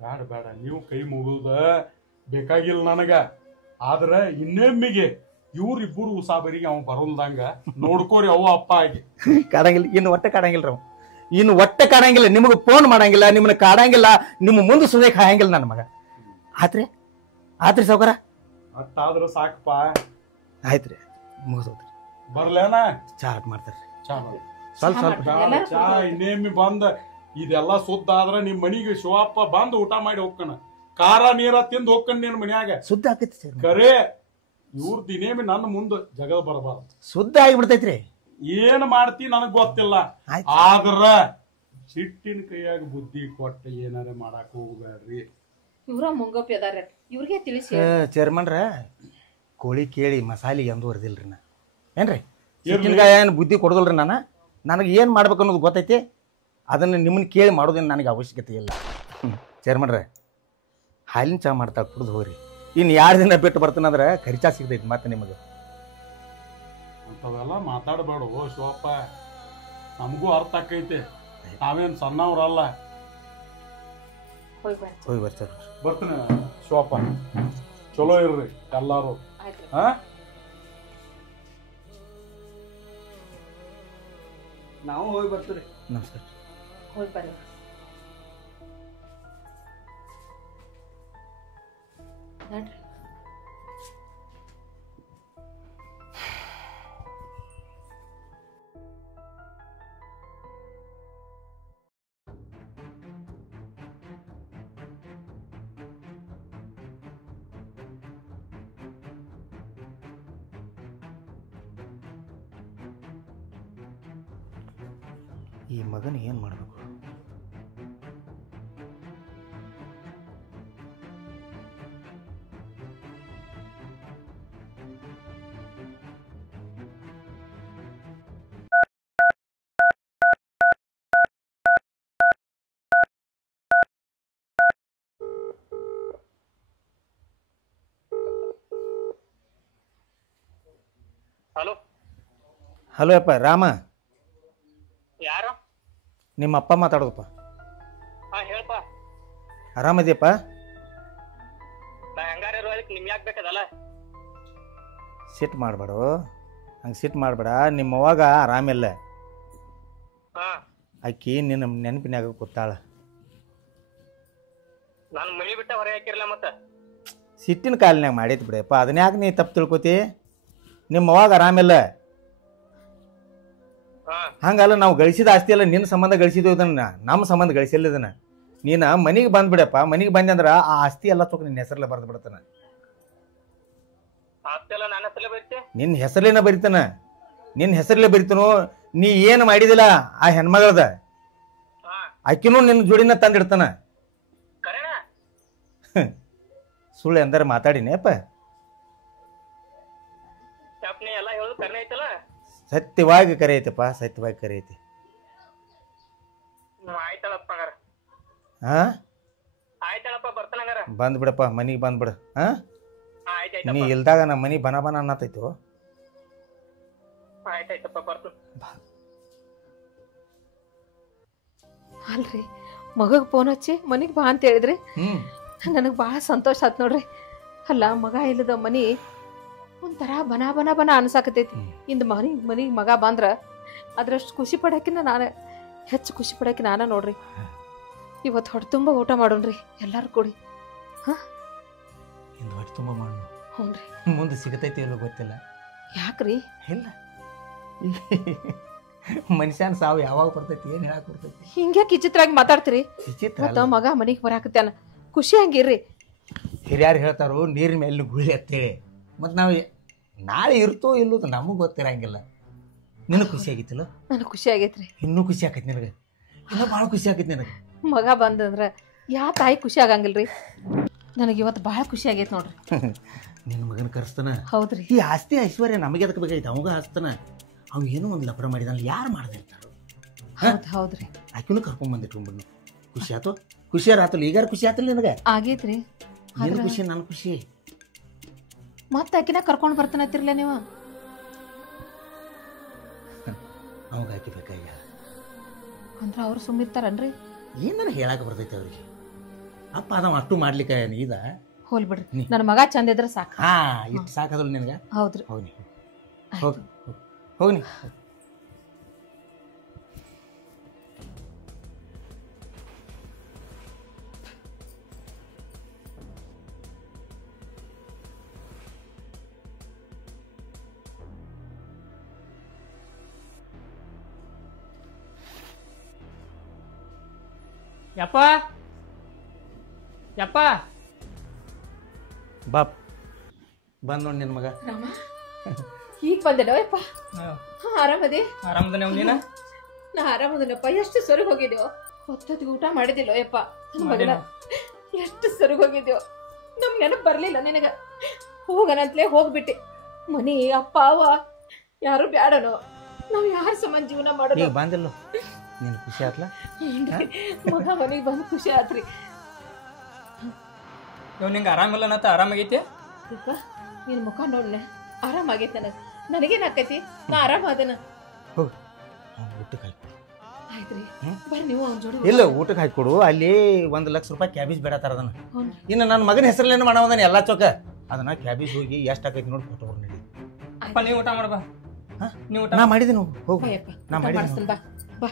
ಬೇಡ ಬೇಡ, ನೀವು ಕೈ ಮುಗುದ ಬೇಕಾಗಿಲ್ಲ ನನಗ. ಆದ್ರೆ ಇನ್ನೊಮ್ಮಿಗೆ ಇವ್ರಿಬ್ಬರು ಉಸಾಬರಿಗೆ ಅವ್ ಬರಲ್ದಂಗ ನೋಡ್ಕೋರಿ ಅವ್ವ ಅಪ್ಪ ಆಗಿ. ಕಾಡಂಗಿಲ್ಲ, ಇನ್ನು ಒಟ್ಟೆ ಕಾಡಂಗಿಲ್ಲ ರೀ. ಇನ್ನು ಒಟ್ಟೆ ಕಾಡಂಗಿಲ್ಲ, ನಿಮಗೆ ಫೋನ್ ಮಾಡಂಗಿಲ್ಲ, ನಿಮ್ಮನ್ನ ಕಾಡಂಗಿಲ್ಲ, ನಿಮ್ಮ ಮುಂದೆ ಸುದೇಕ್ ಹಾಯಂಗಿಲ್ಲ ನನ್ನ ಮಗ. ಆತ್ರಿ ಆತ್ರಿ ಸಾವುಕಾರ, ಅಟ್ಟಾದ್ರೂ ಸಾಕಪ್ಪ. ಆಯ್ತ್ರಿ, ಮುಗಿದೋದ್ರಿ. ಬರ್ಲೇನ ಚಾ ಮಾಡ್ತಾರ್ರಿ. ಸ್ವಲ್ಪ ಸ್ವಲ್ಪ ಚಾ ಇನ್ನೇಮ್ಮಿ ಬಂದ ಇದೆಲ್ಲ ಸುದ್ದ ಆದ್ರ ನಿಮ್ ಮನಿಗೆ ಶಿವಪ್ಪ ಬಂದ್ ಊಟ ಮಾಡಿ ಹೋಗ್ಕಣ. ಖಾರ ನೀರ ತಿಂದು ಹೋಗ್ಕಣ ನಿನ್ ಮನ್ಯಾಗ. ಸುದ್ದ ಆಕೈತಿ ಸರ್, ಕರೆ ಇವ್ರ ದಿನೇಮಿ ನನ್ನ ಮುಂದ ಜಗಳ ಬರಬಾರ್ದು. ಸುದ್ದ ಆಗಿಬಿಡ್ತೈತ್ರಿ. ಏನ್ ಮಾಡ್ತಿ ನನಗ್ ಗೊತ್ತಿಲ್ಲ, ಆದ್ರ ಸಿಟ್ಟಿನ ಕೈಯಾಗ ಬುದ್ಧಿ ಕೊಟ್ಟು ಏನಾರ ಮಾಡಾಕ ಹೋಗ್ಬೇಡ್ರಿ. ಇವ್ರ ಮುಂಗೋಪಿ ಅದಾರ, ಇವ್ರಿಗೆ ತಿಳಿಸಿ. ಚೇರ್ಮನ್ರ ಕೋಳಿ ಕೇಳಿ ಮಸಾಲಿಗೆ ಎಂದು ಹೊರದಿಲ್ರಿ ನಾ ಏನ್ರಿ ಸಿಟ್ಟಿನಕಾಯ ಏನು ಬುದ್ಧಿ ಕೊಡೋದಿಲ್ರಿ ನನಗೆ ಏನು ಮಾಡ್ಬೇಕು ಅನ್ನೋದು ಗೊತ್ತೈತಿ. ಅದನ್ನು ನಿಮ್ಮನ್ನ ಕೇಳಿ ಮಾಡೋದೇನು ನನಗೆ ಅವಶ್ಯಕತೆ ಇಲ್ಲ. ಚೇರ್ಮನ್ರ ಹಾಲಿನ ಚಾ ಮಾಡ್ತಾ ಕುಡ್ದು ಹೋಗ್ರಿ. ಇನ್ನು 2 ದಿನ ಬಿಟ್ಟು ಬರ್ತಾನಂದ್ರೆ ಖರ್ಚಾ ಸಿಗ್ತೈತಿ ಮತ್ತೆ ನಿಮಗೆ. ಅಂಥವೆಲ್ಲ ಮಾತಾಡಬೇಡ ಶಿವಪ್ಪ, ನಮಗೂ ಅರ್ಥ ಆಕೈತೆ, ನಾವೇನು ಸಣ್ಣವ್ರಲ್ಲ. ಹೋಗಿ ಬರ್ತಾರೆ. ಬರ್ತೀನಿ ಶಿವಪ್ಪ, ಚಲೋ ಇರ್ರಿ ಎಲ್ಲಾರು. ಹಾ ನಾವು ಹೋಗಿ ಬರ್ತೀವಿ. ನಮಸ್ಕಾರ. ಹೋಗಿ ಬರ್ರಿ. ನೋಡ್ರಿ ಈ ಮಗನ ಏನು ಮಾಡಬೇಕು? ಹಲೋ ಅಪ್ಪ ರಾಮ, ಯಾರು? ನಿಮ್ಮ ಅಪ್ಪ ಮಾತಾಡೋದಪ್ಪ. ಹೇಳಪ್ಪ. ಆರಾಮದಿಯಪ್ಪ? ಹೆಂಗಾರ ನಿಮ್ ಯಾಕೆ ಬೇಕದಲ್ಲ? ಸಿಟ್ಟು ಮಾಡಬೇಡ, ಹಂಗೆ ಸಿಟ್ಟು ಮಾಡಬೇಡ. ನಿಮ್ಮವಾಗ ಆರಾಮಿಲ್ಲ, ಆಕಿ ನಿನ್ನ ನೆನಪಿನಾಗ ಕೂತಾಳ. ನಾನು ಮನಿ ಬಿಟ್ಟ ಹೊರ ಹಾಕಿರಲ್ಲ ಮತ್ತೆ ಸಿಟ್ಟಿನ ಕಾಲಿನಾಗ ಮಾಡೈತಿ ಬಿಡಪ್ಪ. ಅದನ್ಯಾಕೆ ನೀ ತಪ್ಪು ತಿಳ್ಕೊತಿ? ನಿಮ್ಮವಾಗ ಆರಾಮಿಲ್ಲ. ಹಂಗಲ್ಲ, ನಾವು ಗಳಿಸಿದ ಆಸ್ತಿ ಎಲ್ಲ ನಿನ್ನ ಸಂಬಂಧ ಗಳಿಸಿದ್ವು, ಇದನ್ನ ನಮ್ಮ ಸಂಬಂಧ ಗಳಿಸಿಲ್ಲ. ಇದನ್ನ ನೀನು ಮನೆಗೆ ಬಂದ್ಬಿಡಪ್ಪ. ಮನೆಗೆ ಬಂದೆ ಅಂದ್ರೆ ಆ ಆಸ್ತಿ ಎಲ್ಲ ಚೊಕ್ ನಿನ್ನ ಹೆಸರಲ್ಲೇ ಬರೆದು ಬಿಡ್ತಾನ. ನಿನ್ನ ಹೆಸರಲೇನ ಬರಿತಾನ, ನಿನ್ನ ಹೆಸರಲ್ಲೇ ಬರಿತಾನೋ. ನೀ ಏನು ಮಾಡಿದಿಲ್ಲ ಆ ಹೆಣ್ಮಗಳದ, ಆಕಿನೂ ನಿನ್ನ ಜೋಡಿನ ತಂದಿಡ್ತಾನ. ಸುಳ್ಳು ಎಂದರೆ ಮಾತಾಡಿನೇಪ್ಪ. ಸತ್ಯವಾಗಿ ಕರೆ ಐತಪ್ಪ, ಸತ್ಯವಾಗಿ ಕರೆ ಐತಿ. ಹಾ ಬಂದ್ಬಿಡಪ್ಪ, ಮನಿಗೆ ಬಂದ್ಬಿಡ. ಹಾ ನೀ ಇಲ್ದಾಗ ನಮ್ಮ ಮನಿ ಬನ ಬನ ಅನ್ನತೈತು. ಅಲ್ರಿ ಮಗಗೆ ಫೋನ್ ಹಚ್ಚಿ ಮನಿಗೆ ಬಾ ಅಂತ ಹೇಳಿದ್ರಿ. ನನಗೆ ಭಾಳ ಸಂತೋಷ ಆಯ್ತು ನೋಡ್ರಿ. ಅಲ್ಲ, ಮಗ ಇಲ್ಲದ ಮನಿ ಒಂಥರ ಬನ ಬನ ಬನ ಅನ್ಸಾಕತೈತಿ. ಇಂದು ಮನಿಗೆ ಮಗ ಬಂದ್ರ ಅದ್ರಷ್ಟು ಖುಷಿ ಪಡಾಕಿನ ನಾನು ಹೆಚ್ಚು ಖುಷಿ ಪಡಾಕಿ ನಾನ ನೋಡ್ರಿ. ಇವತ್ತು ಹೊಟ್ಟೆ ತುಂಬ ಊಟ ಮಾಡೋಣ್ರಿ ಎಲ್ಲಾರು ಕೂಡಿ. ಇಂದು ಹೊಟ್ಟೆ ತುಂಬ ಮಾಡೋಣ. ಹ್ಞೂ ರೀ. ಮುಂದೆ ಸಿಗತೈತಿ ಇಲ್ಲೋ ಗೊತ್ತಿಲ್ಲ. ಯಾಕ್ರಿ? ಇಲ್ಲ, ಮನುಷ್ಯನ ಸಾವು ಯಾವಾಗ ಬರ್ತೈತಿ, ಏನು ಹೇಳಕ್ ಬರ್ತೈತಿ? ಹಿಂಗ್ಯಾಕೆ ವಿಚಿತ್ರಾಗಿ ಮಾತಾಡ್ತೀರಿ? ವಿಚಿತ್ರ ಮಗ ಮನಿಗೆ ಬರಾಕತ್ತಾನ, ಖುಷಿ ಹಂಗಿರ್ರಿ. ಹಿರಿಯರು ಹೇಳ್ತಾರು ನೀರಿನ ಮೇಲೆ ಗುಳಿ ಅಂತೇಳಿ. ಮತ್ತು ನಾವು ನಾಳೆ ಇರ್ತೋ ಇಲ್ಲೋದು ನಮಗೆ ಗೊತ್ತಿರಂಗಿಲ್ಲ. ನಿನಗೆ ಖುಷಿ ಆಗಿತ್ತಿಲ್ಲ? ನನಗೆ ಖುಷಿ ಆಗೈತ್ರಿ. ಇನ್ನೂ ಖುಷಿ ಆಕೈತಿ ನಿನಗೆ? ಇನ್ನೂ ಭಾಳ ಖುಷಿ ಆಕೈತಿ ನಿನಗೆ? ಮಗ ಬಂದಂದ್ರೆ ಯಾವ ತಾಯಿ ಖುಷಿ ಆಗಂಗಿಲ್ರಿ. ನನಗೆ ಇವತ್ತು ಭಾಳ ಖುಷಿ ಆಗೈತೆ ನೋಡ್ರಿ. ನಿನ್ನ ಮಗನ ಕರೆಸ್ತಾನ? ಹೌದ್ರಿ. ಈ ಆಸ್ತಿ ಐಶ್ವರ್ಯ ನಮಗೆ ಅದಕ್ಕೆ ಬೇಕಾಯ್ತು. ಅವಾಗ ಹಸ್ತಾನ. ಅವ್ನು ಏನೋ ಒಂದು ಲಪಡ ಮಾಡಿದ, ಯಾರು ಮಾಡ್ದಿರ್ತಾರೋ? ಹೌದ್ರಿ. ಆಕಿನೂ ಕರ್ಕೊಂಡ್ಬಂದಿಟ್ಕೊಂಡ್ಬಿಡ್ನು. ಖುಷಿ ಆಯ್ತು? ಖುಷಿಯಾರ ಆತಲ್ಲ? ಈಗಾರ ಖುಷಿ ಆತಲ್ಲ ನಿನಗೆ? ಆಗೈತ್ರಿ. ನಿನ್ನ ಖುಷಿ ನನ್ನ ಖುಷಿ. ಮತ್ತೆ ಆಕಿನ ಕರ್ಕೊಂಡು ಬರ್ತಾನತ್ತಿರ್ಲ ನೀವು? ಅವಾಗ ಆಕಿ ಬೇಕಾಗ ಅಂದ್ರೆ ಅವ್ರು ಸುಮ್ಮಿರ್ತಾರನ್ರಿ? ಏನು ನನಗೆ ಹೇಳಕ್ಕೆ ಬರ್ತೈತೆ ಅವ್ರಿಗೆ. ಅಪ್ಪ ಅದಾವ ಅಷ್ಟು ಮಾಡ್ಲಿಕ್ಕೆ ಇದ ಹೋಲ್ ಬಿಡ್ರಿ. ನನ್ನ ಮಗ ಚಂದ ಇದ್ರೆ ಸಾಕು. ಹಾ, ಇಷ್ಟು ಸಾಕದಲ್ಲ ನಿನಗೆ? ಹೌದ್ರಿ. ಹೋಗ್ನಿ ಹೋಗಿ ಹೋಗ್ನಿ. ಯಪ್ಪ ಯಪ್ಪ ಬಾಪ್ ಬಂದ್ ನೋಡಿ ನಿನ್ನ ಮಗ. ಈಗ ಬಂದೇನೋ ಯಪ್ಪ? ಆರಾಮದಿ? ಆರಾಮದ ನೀವು? ನೀನ ನಾ ಆರಾಮದನಪ್ಪ. ಎಷ್ಟು ಸೊರಗಿ ಹೋಗಿದ್ಯೋ, ಹೊತ್ತೊತ್ತಿಗೆ ಊಟ ಮಾಡಿದಿಲ್ಲೋ ಯಪ್ಪ ನನ್ನ ಮಗನ. ಎಷ್ಟು ಸೊರಗಿ ಹೋಗಿದ್ಯೋ, ನಮ್ ನೆನಪು ಬರ್ಲಿಲ್ಲ ನಿನಗ. ಹೋಗನಂತಲೇ ಹೋಗ್ಬಿಟ್ಟೆ. ಮನಿ ಅಪ್ಪ ಅವ ಯಾರು ಬ್ಯಾಡನೋ, ನಾವ್ ಯಾರ ಸಮಾನ ಜೀವನ ಮಾಡೋದು. ಬಂದಿಲ್ಲ ನೀನು ಖುಷಿ ಆತ್ಲ? ಮಗ ಮನೆಗೆ ಬಂದು ಖುಷಿ ಆತ್ರಿ. ಇವ್ ನಿಂಗೆ ಆರಾಮಿಲ್ಲ ಅನ್ನತ್ತ ಆರಾಮಾಗೈತಿ? ಯಪ್ಪ ನಿನ್ ಮುಖ ನೋಡ್ಲೆ ಆರಾಮಾಗೈತಿ. ನನಗೇನಾಕೈತಿ, ನಾ ಆರಾಮ ಅದನ. ಹೋಗ ಊಟಕ್ಕೆ ಹಾಕಿ. ಆಯ್ತ್ರಿ ಬರ್ರಿ ನೀವು ಅವ್ನ ಜೋಡಿ. ಇಲ್ಲ ಊಟಕ್ಕೆ ಹಾಕಿಕೊಡು. ಅಲ್ಲಿ 1 ಲಕ್ಷ ರೂಪಾಯಿ ಕ್ಯಾಬೇಜ್ ಬೇಡತ್ತಾರ ಅದನ್ನ. ಇನ್ನು ನನ್ನ ಮಗನ ಹೆಸರಲ್ಲೇನು ಮಾಡೋದನ್ನ ಎಲ್ಲ ಚೊಕ್ಕ ಅದನ್ನ ಕ್ಯಾಬೇಜ್ ಹೋಗಿ ಎಷ್ಟು ಆಕೈತಿ ನೋಡಿ ಕೊಟ್ಟು ನಡಿ. ಅಪ್ಪ ನೀವು ಊಟ ಮಾಡ್ಬಾ. ನೀವು ಊಟ ನಾ ಮಾಡಿದ್ದೀನಿ ಹೋಗು. ನಾ ಮಾಡಿಸ್ತೀನಿ ಬಾ ಬಾ.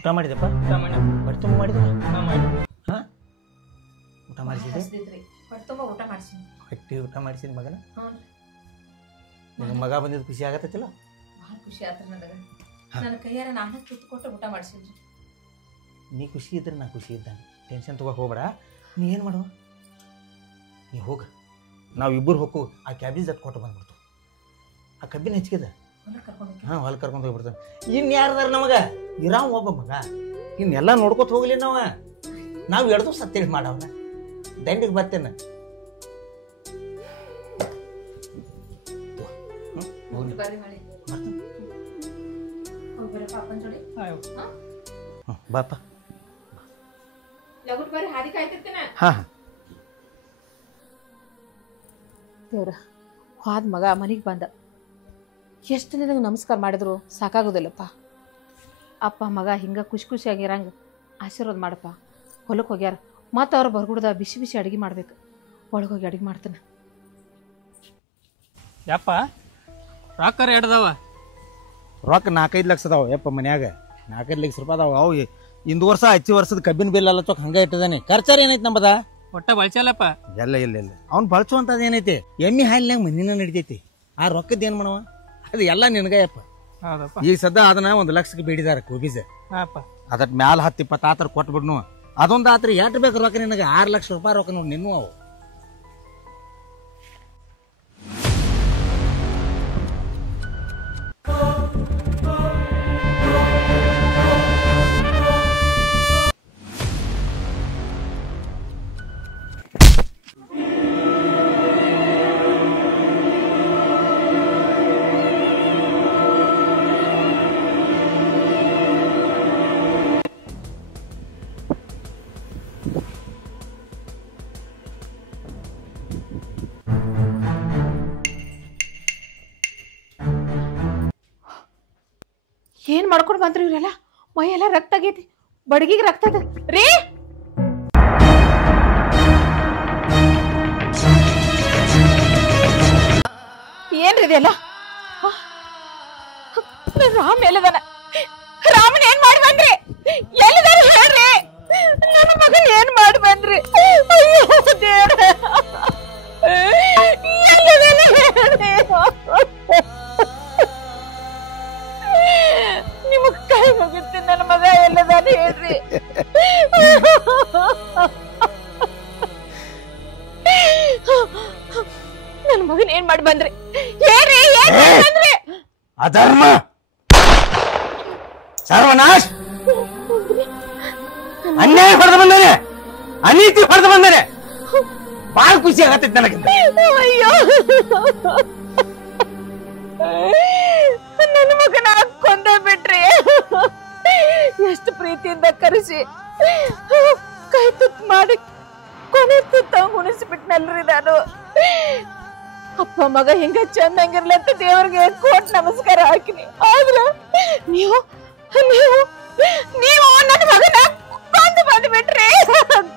ಊಟ ಮಾಡಿದಪ್ಪ? ಊಟ ಮಾಡಿ ಬಟ್ ತುಂಬ ಮಾಡಿದ? ಹಾಂ ಊಟ ಮಾಡಿಸಿದ್ದೆ. ಊಟ ಮಾಡಿಸಿನಿ. ಹೊಟ್ಟೆ ಊಟ ಮಾಡಿಸಿದ ಮಗನ. ನಿನ್ನ ಮಗ ಬಂದಿದ್ದು ಖುಷಿ ಆಗತ್ತೈತಿಲ್ಲ? ಭಾಳ ಖುಷಿ ಆತ್ರಿ ನನಗೆ. ನನ್ನ ಕೈಯಾರ ನಾನು ತುತ್ಕೊಟ್ಟು ಊಟ ಮಾಡಿಸಿದ್ರಿ. ನೀ ಖುಷಿ ಇದ್ರೆ ನಾ ಖುಷಿ ಇದ್ದಾನೆ. ಟೆನ್ಷನ್ ತಗೋಕೆ ಹೋಗ್ಬೇಡ. ನೀ ಏನು ಮಾಡುವ, ನೀ ಹೋಗ. ನಾವಿಬ್ಬರು ಹೋಗು. ಆ ಕ್ಯಾಬೇಜ್ ಅದು ಕೊಟ್ಟು ಬಂದ್ಬಿಡ್ತು. ಆ ಕಬ್ಬಿನ ಹೆಚ್ಚಿಗೆದ ಹಾಂ ಹೊಲ ಕರ್ಕೊಂಡು ಹೋಗ್ಬಿಡ್ತಾನೆ. ಇನ್ನು ಯಾರದಾರ ನಮಗೆ ಇರಾವ್ ಒಬ್ಬ ಮಗ. ಇನ್ನೆಲ್ಲ ನೋಡ್ಕೊತ ಹೋಗ್ಲಿ ನಾವು 2 ದಿವಸ ಸತ್ತೇಳಿ ಮಾಡವನ ದಂಡಿಗೆ ಬರ್ತೇನೆ. ಬಾಪ ಹಾಂ ದೇವ್ರ ಹೋದ ಮಗ ಮನೆಗೆ ಬಂದ. ಎಷ್ಟು ನಿನಗೆ ನಮಸ್ಕಾರ ಮಾಡಿದ್ರು ಸಾಕಾಗೋದಿಲ್ಲಪ್ಪ. ಅಪ್ಪ ಮಗ ಹಿಂಗೆ ಖುಷಿ ಖುಷಿಯಾಗಿರಂಗೆ ಆಶೀರ್ವಾದ ಮಾಡಪ್ಪ. ಹೊಲಕ್ಕೆ ಹೋಗ್ಯಾರ, ಮತ್ತು ಅವ್ರು ಬರ್ಗುಡ್ದ ಬಿಸಿ ಬಿಸಿ ಅಡುಗೆ ಮಾಡ್ಬೇಕು. ಒಳಗೆ ಹೋಗಿ ಅಡುಗೆ ಮಾಡ್ತಾನೆ. ಯಪ್ಪ ರೊಕ್ಕ ಎಡ್ದವ? ರೊಕ್ಕ 4-5 ಲಕ್ಷ ಅದಾವ ಯಪ್ಪ ಮನ್ಯಾಗ. 4-5 ಲಕ್ಷ ರೂಪಾಯಿ ಅದಾವ. ಅವು ಇಂದು ವರ್ಷ ಹಚ್ಚಿ ವರ್ಷದ ಕಬ್ಬಿನ ಬಿಲ್ ಎಲ್ಲ ಚೊಕ್ ಹಂಗೆ ಇಟ್ಟಿದ್ದಾನೆ. ಖರ್ಚಾರ ಏನೈತಿ ನಮ್ಮದ? ಒಟ್ಟ ಬಳಸಲ್ಲಪ್ಪ. ಎಲ್ಲ ಇಲ್ಲ ಅವ್ನು ಬಳಸುವಂಥದ್ದು ಏನೈತಿ? ಎಮ್ಮೆ ಹಾಲಿನಾಗ ಮನಿನ ನಡಿತೈತಿ. ಆ ರೊಕ್ಕದ ಏನು ಮಾಡವ? ಅದು ಎಲ್ಲ ನಿನಗಯಪ್ಪ. ಹೌದಪ್ಪ. ಈಗ ಸದ್ದ ಅದನ್ನ 1 ಲಕ್ಷಕ್ಕೆ ಬೇಡಿದಾರ ಕೋಬೀಜ. ಅದ್ರ ಮ್ಯಾಲ 10-20 ಆತರ ಕೊಟ್ಬಿಡ್ನು. ಅದೊಂದು ಆತ್ರ ಎಷ್ಟು ಬೇಕು ರೊಕ್ಕ ನಿನಗೆ? 6 ಲಕ್ಷ ರೂಪಾಯಿ ರೊಕ್ಕ ನೋಡಿ ನಿನ್ನೂ ಅವು. ಏನ್ ಮಾಡ್ಕೊಂಡು ಬಂದ್ರಿ ಇವ್ರೆಲ್ಲ? ಮೈ ಎಲ್ಲ ರಕ್ತ ಆಗೈತಿ, ಬಡಗಿಗೆ ರಕ್ತ ಅದ ರೀ. ಏನ್ರಿ ಇದೆಲ್ಲ? ರಾಮ್ ಎಲ್ಲದಾನ? ರಾಮನ್ ಏನ್ ಮಾಡಿ ಬಂದ್ರಿ? ಎಲ್ಲಿದಾರ ಹೇಳ್ರಿ. ನನ್ನ ಮಗನ್ ಏನ್ ಮಾಡಿ ಬಂದ್ರಿ? ಅಯ್ಯೋ ದೇವ್ರ, ನಿಮಗ್ ಕೈ ಮುಗಿತೀನಿ. ನನ್ನ ಮಗ ಎಲ್ಲದಾನ ಹೇಳ್ರಿ. ನನ್ನ ಮಗನ್ ಏನ್ ಮಾಡಿ ಬಂದ್ರಿ? ಹೇಳ್ರಿ, ಏನ್ ಬಂದ್ರಿ? ಅಧರ್ಮ, ಸರ್ವನಾಶ್, ಅನ್ಯಾಯ ಹೊಡೆದು ಬಂದರೆ, ಅನೀತಿ ಹೊಡೆದು ಬಂದರೆ ಬಹಳ ಖುಷಿ ಆಗತ್ತೈತಿ ನನಗೆ. ಅಯ್ಯೋ, ನನ್ನ ಮಗನ ಕೊಂದ ಬಿಟ್ರಿ. ಎಷ್ಟು ಪ್ರೀತಿಯಿಂದ ಕರೆಸಿ ಕೈ ತುತ್ತು ಮಾಡಿ ಕೊನೆ ತುತ್ತ ಉಣಿಸ್ಬಿಟ್ನಲ್ರಿ ನಾನು. ಅಪ್ಪ ಮಗ ಹಿಂಗ ಚಂದಂಗಿರ್ಲಿ ಅಂತ ದೇವ್ರಿಗೆ ಕೋಟ್ ನಮಸ್ಕಾರ ಹಾಕಿನಿ. ಆದ್ರ ನೀವು ನೀವು ನೀವು ನನ್ನ ಮಗನ ಕೊಂದು ಬಂದ್ಬಿಟ್ರಿ.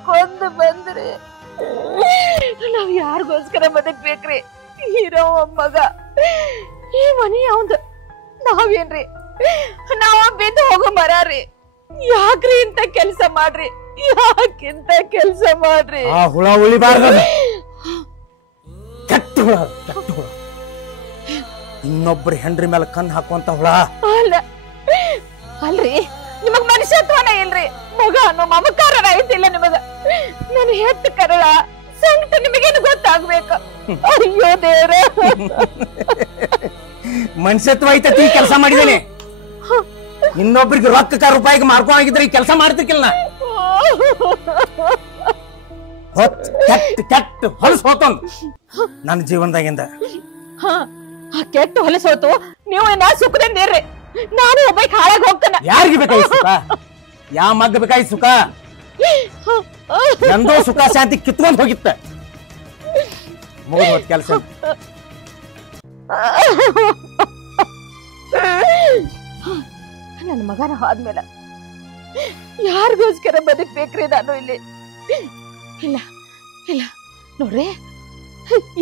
ಕೊಂದು ಬಂದ್ರಿ. ನಾವ್ ಯಾರಿಗೋಸ್ಕರ ಬದುಕ್ಬೇಕ್ರಿ? ಹೀರೋ ಮಗ, ಈ ಮನಿ ಅವಂದ, ನಾವೇನ್ರಿ ನಾವ ಬಿದ್ದು ಹೋಗೋ ಮರಾರಿ. ಯಾಕ್ರಿ ಇಂತ ಕೆಲ್ಸ ಮಾಡ್ರಿ? ಯಾಕಿಂತ ಕೆಲ್ಸ ಮಾಡ್ರಿ? ಆ ಹುಳ ಉಳಿಬಾರ್ದ, ಕೆಟ್ಟ ಹುಳ, ಕೆಟ್ಟ ಹುಳ, ಇನ್ನೊಬ್ರ ಹೆಂಡ್ರಿ ಮೇಲೆ ಕಣ್ಣು ಹಾಕುವಂತ ಹುಳ. ಅಲ್ಲ ಅಲ್ರಿ, ನಿಮಗ್ ಮನುಷ್ಯತ್ವನ ಇಲ್ರಿ, ಮಗ ಅನ್ನೋ ಮಮಕಾರನ ಐತಿಲ್ಲ ನಿಮಗ. ನಾನು ಹೆತ್ತ ಕರಳ ಸಂಕಟ ನಿಮಗೇನು ಗೊತ್ತಾಗ್ಬೇಕು? ಅಯ್ಯೋ ದೇವ್ರ, ಮನುಷ್ಯತ್ವ ಐತತಿ ಕೆಲಸ ಮಾಡಿದ್ದೇನೆ. ಇನ್ನೊಬ್ರಿಗೆ ರೊಕ್ಕ ರೂಪಾಯಿಗೆ ಮಾರ್ಕೊಂಡಾಗಿದ್ರೆ ಈ ಕೆಲಸ ಮಾಡ್ತಿರ್ಕಿಲ್ಲ. ಕೆಟ್ಟ ಹೊಲಸು ಹೋತೊಂದು ನನ್ನ ಜೀವನದಾಗಿಂದ. ಆ ಕೆಟ್ಟ ಹೊಲಸೋತು ನೀವು ನಾ ಸುಖದಿಂದ ಇರ್ರಿ, ನಾನು ಒಬ್ಬಕ್ಕೆ ಹಾಳಾಗಿ ಹೋಗ್ತಾನ. ಯಾರಿಗೆ ಬೇಕಾಗಿ ಸುಖ? ಯಾವ ಮಗ್ಗ ಬೇಕಾಗಿ ಸುಖ? ಎಂದೋ ಸುಖ ಶಾಂತಿ ಕಿತ್ಕೊಂಡ್ ಹೋಗಿತ್ತ. ಮುಗಿದ ಕೆಲಸ. ನನ್ನ ಮಗನ ಆದ್ಮೇಲೆ ಯಾರಿಗೋಸ್ಕರ ಬದುಕ್ಬೇಕ್ರಿ ನಾನು ಇಲ್ಲಿ? ಇಲ್ಲ ಇಲ್ಲ ನೋಡ್ರಿ,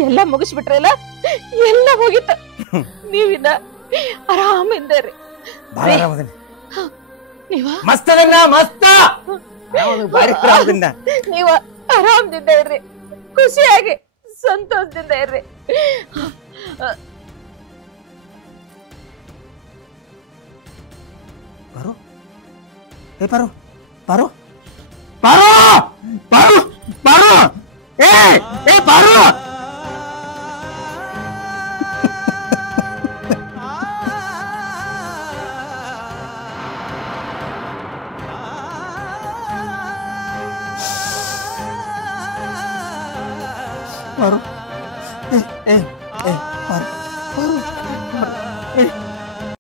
ಎಲ್ಲ ಮುಗಿಸ್ಬಿಟ್ರಲ್ಲ, ಎಲ್ಲ ಹೋಗಿತ್ತ. ನೀವಿನ್ನ ಆರಾಮಿಂದರಿ. ನೀವ ಮಸ್ತ್ ಮಸ್ತ ನೀವ ಆರಾಮದಿಂದ ಇರ್ರಿ, ಖುಷಿಯಾಗಿ ಸಂತೋಷದಿಂದ ಇರ್ರಿ. ಪಾರು, ಏ ಪಾರು, ಪಾರು, ಪಾರು, ಪಾರು, ಪಾರು, ಏ ಪಾರು. ಪಾರು,